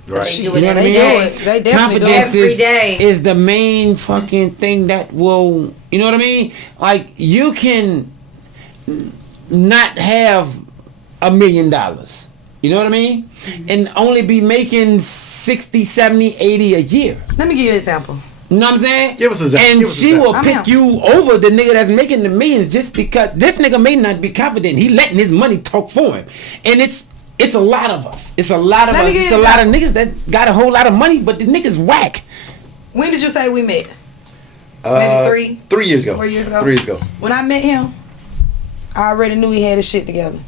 They do You it know what I every mean? day. They definitely do. Confidence Every day. is the main fucking thing that will, you know what I mean? Like you can not have $1 million, you know what I mean? And only be making 60, 70, 80 a year. Let me give you an example. You know what I'm saying? Give us an example. And Give us an she example. will I'm pick out. you over the nigga that's making the millions just because this nigga may not be confident. He letting his money talk for him. And it's it's a lot of us. It's a lot of Let me us. give It's you a an lot of niggas that got a whole lot of money, but the niggas whack. When did you say we met? Maybe 3 years ago. 4 years ago. 3 years ago. When I met him, I already knew he had his shit together.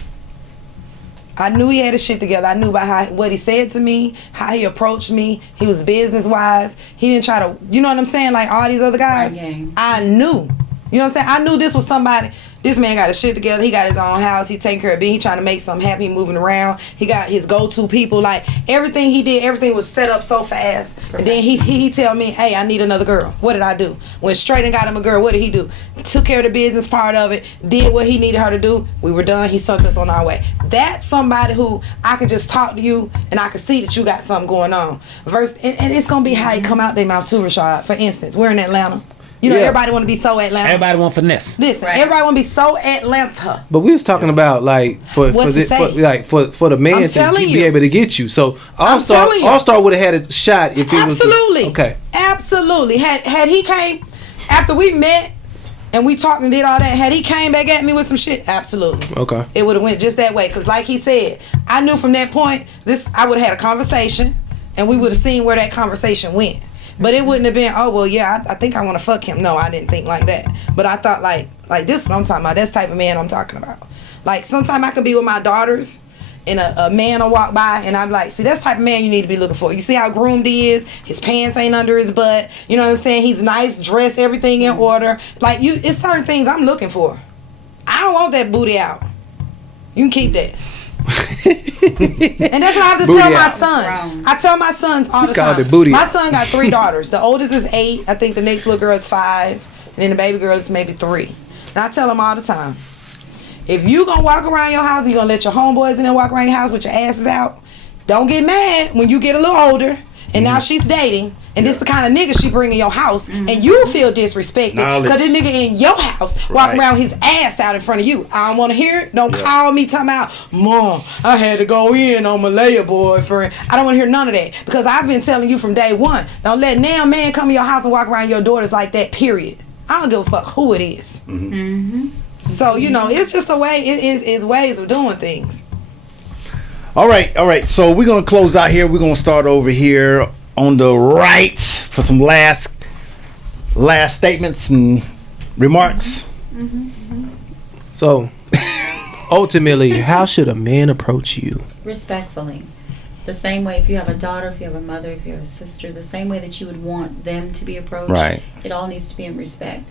I knew he had his shit together. I knew about what he said to me, how he approached me. He was business wise. He didn't try to, you know what I'm saying? Like all these other guys. Right, I knew. You know what I'm saying? I knew this was somebody. This man got his shit together. He got his own house. He taking care of business. He trying to make something happen. He moving around. He got his go-to people. Like everything he did, everything was set up so fast. And then he tell me, hey, I need another girl. What did I do? Went straight and got him a girl. What did he do? Took care of the business part of it. Did what he needed her to do. We were done. He sent us on our way. That's somebody who I can just talk to you and I can see that you got something going on. And it's gonna be how he come out their mouth too, Rashad. For instance, we're in Atlanta. You know, everybody want to be so Atlanta. Everybody want finesse. Listen, everybody want to be so Atlanta. But we was talking about like for the man to be able to get you. So All Star would have had a shot if it was absolutely okay. Absolutely. Had he came after we met and we talked and did all that, had he came back at me with some shit, absolutely. Okay. It would have went just that way. Cause like he said, I knew from that point I would have had a conversation and we would have seen where that conversation went. But it wouldn't have been, oh, well, yeah, I think I want to fuck him. No, I didn't think like that. But I thought, like this is what I'm talking about. That's the type of man I'm talking about. Like, sometimes I could be with my daughters, and a man will walk by, and I'm like, see, that's the type of man you need to be looking for. You see how groomed he is? His pants ain't under his butt. You know what I'm saying? He's nice, dressed, everything in order. Like, it's certain things I'm looking for. I don't want that booty out. You can keep that. And that's what I have to tell my son. I tell my sons all the time. My son got 3 daughters. The oldest is 8. I think the next little girl is 5. And then the baby girl is maybe 3. And I tell them all the time, if you gonna walk around your house and you gonna let your homeboys in there walk around your house with your asses out, don't get mad when you get a little older and now she's dating and this the kind of nigga she bring in your house and you feel disrespected because this nigga in your house walking around his ass out in front of you. I don't want to hear it. Don't call me talking about, Mom, I had to go in on Malaya boyfriend. I don't want to hear none of that because I've been telling you from day one, don't let now man come in your house and walk around your daughters like that, period. I don't give a fuck who it is. So, you know, it's just a way, it's ways of doing things. All right. So we're gonna close out here. We're gonna start over here on the right for some last statements and remarks. So, ultimately, how should a man approach you? Respectfully. The same way if you have a daughter, if you have a mother, if you have a sister, the same way that you would want them to be approached. Right. It all needs to be in respect.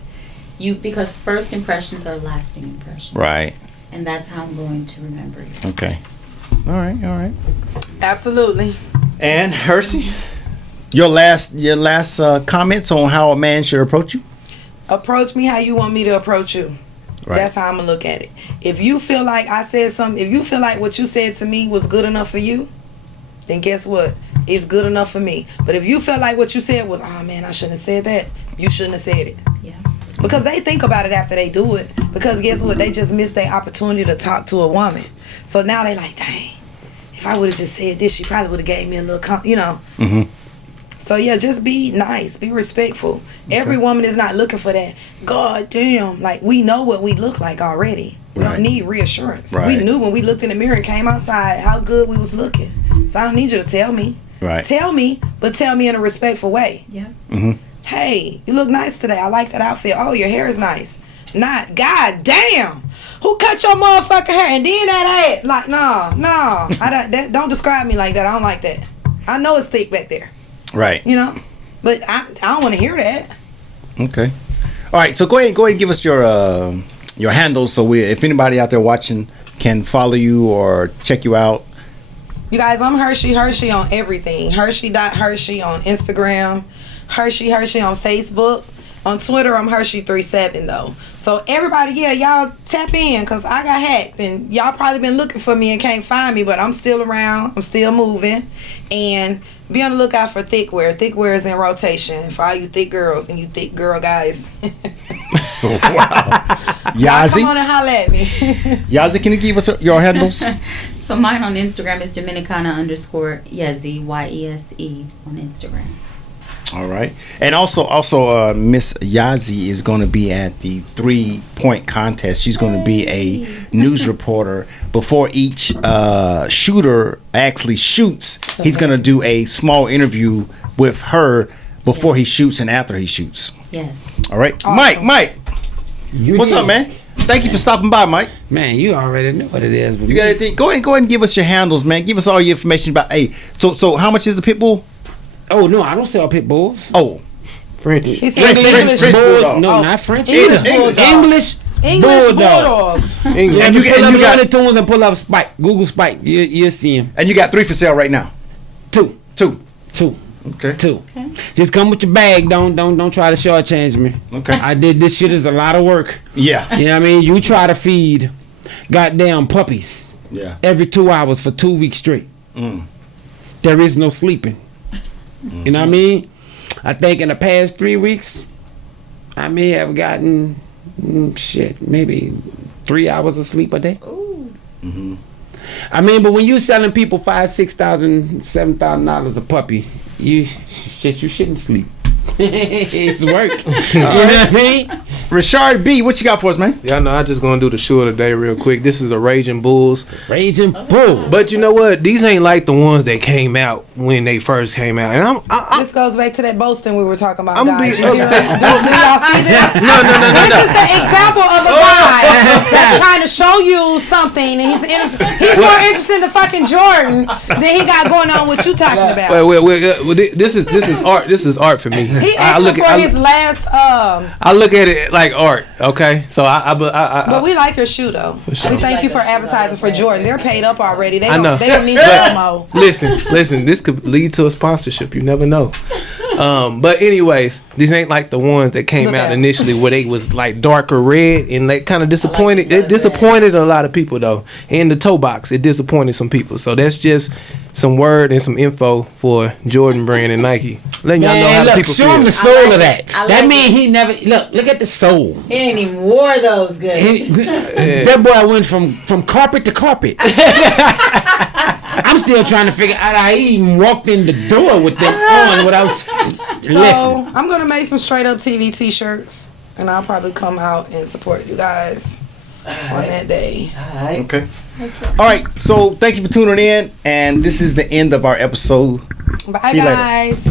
Because first impressions are lasting impressions. Right. And that's how I'm going to remember you. Okay. All right. Absolutely. And Hersey, your last comments on how a man should approach you? Approach me how you want me to approach you. Right. That's how I'm gonna look at it. If you feel like I said something, if you feel like what you said to me was good enough for you, then guess what? It's good enough for me. But if you feel like what you said was, oh man, I shouldn't have said that, you shouldn't have said it. Yeah. Because they think about it after they do it. Because guess what? They just missed their opportunity to talk to a woman. So now they like, dang, if I would have just said this, she probably would have gave me a little, you know. So yeah, just be nice, be respectful. Okay. Every woman is not looking for that. God damn, like we know what we look like already. We don't need reassurance. We knew when we looked in the mirror and came outside how good we was looking. So I don't need you to tell me. Tell me, but tell me in a respectful way. Yeah. Hey, you look nice today. I like that outfit. Oh, your hair is nice. Not, God damn, who cut your motherfucking hair? And then that ass. Like, no. Don't describe me like that. I don't like that. I know it's thick back there. Right. You know, but I don't want to hear that. Okay. All right. So go ahead and give us your handles so if anybody out there watching can follow you or check you out. You guys, I'm Hershey on everything. Hershey.Hershey on Instagram. Hershey on Facebook. On Twitter, I'm Hershey37 though. So everybody, y'all tap in because I got hacked and y'all probably been looking for me and can't find me, but I'm still around. I'm still moving. And be on the lookout for thickwear. Thickwear is in rotation for all you thick girls and you thick girl guys. Wow. Yazzie, come on and holla at me. Yazzie, can you give us your handles? So mine on Instagram is Dominicana_Yese, YESE on Instagram. All right, and also, Miss Yazi is going to be at the 3-point contest. She's going to be a news reporter before each shooter actually shoots. He's going to do a small interview with her before he shoots and after he shoots. Yes. All right, Awesome. Mike, what's up, man? Thank you for stopping by, Mike. Man, you already know what it is. But You got anything? Go ahead and give us your handles, man. Give us all your information about. Hey, so how much is the pit bull? Oh no, I don't sell pit bulls. Oh, French. He said English bulldog. No, Oh, not French. English English. bulldog. English bulldogs. English. And you pull got- up and you got- Looney Tunes and pull up Spike. Google Spike. You'll see him. and you got 3 for sale right now. Two. Two. Okay. Okay. Just come with your bag. Don't try to shortchange me. Okay. I did this shit is a lot of work. Yeah. You know what I mean? You try to feed goddamn puppies Yeah. every 2 hours for 2 weeks straight. There is no sleeping. You know what I mean? I think in the past 3 weeks, I may have gotten maybe 3 hours of sleep a day. I mean, but when you selling people $5,000, $6,000, $7,000 a puppy, you shouldn't sleep. It's work. You know what I mean? Richard B, what you got for us, man? Y'all know I just gonna do the shoe of the day real quick. This is a Raging Bulls. Raging Bull. But you know what? These ain't like the ones that came out when they first came out. And This goes back to that boasting we were talking about, I'm guys. being You hear upset. it? Do y'all see this? No. This is the example of a guy that's trying to show you something, and he's more interested in the fucking Jordan than he got going on what you talking about. Wait, this is art. This is art for me. He asked for his last. I look at it like art. Okay, so But we like your shoe though. We thank you for advertising for Jordan. They're paid up already. They I know. don't need no more. Listen. This could lead to a sponsorship. You never know. But anyways, these ain't like the ones that came Look out at 'em. initially where they was like darker red and they kind of disappointed. It disappointed a lot of people though. In the toe box, it disappointed some people. So that's just some word and some info for Jordan Brand and Nike, letting y'all know how Man, the look, people show him feel. the soul like of it. that. I That like mean he never look at the soul. He ain't even wore those good. That boy went from carpet to carpet. I'm still trying to figure out how he even walked in the door with them on without. So I'm gonna make some straight up TV T-shirts, and I'll probably come out and support you guys on that day. Okay. All right. So thank you for tuning in, and this is the end of our episode. Bye, See you later. guys.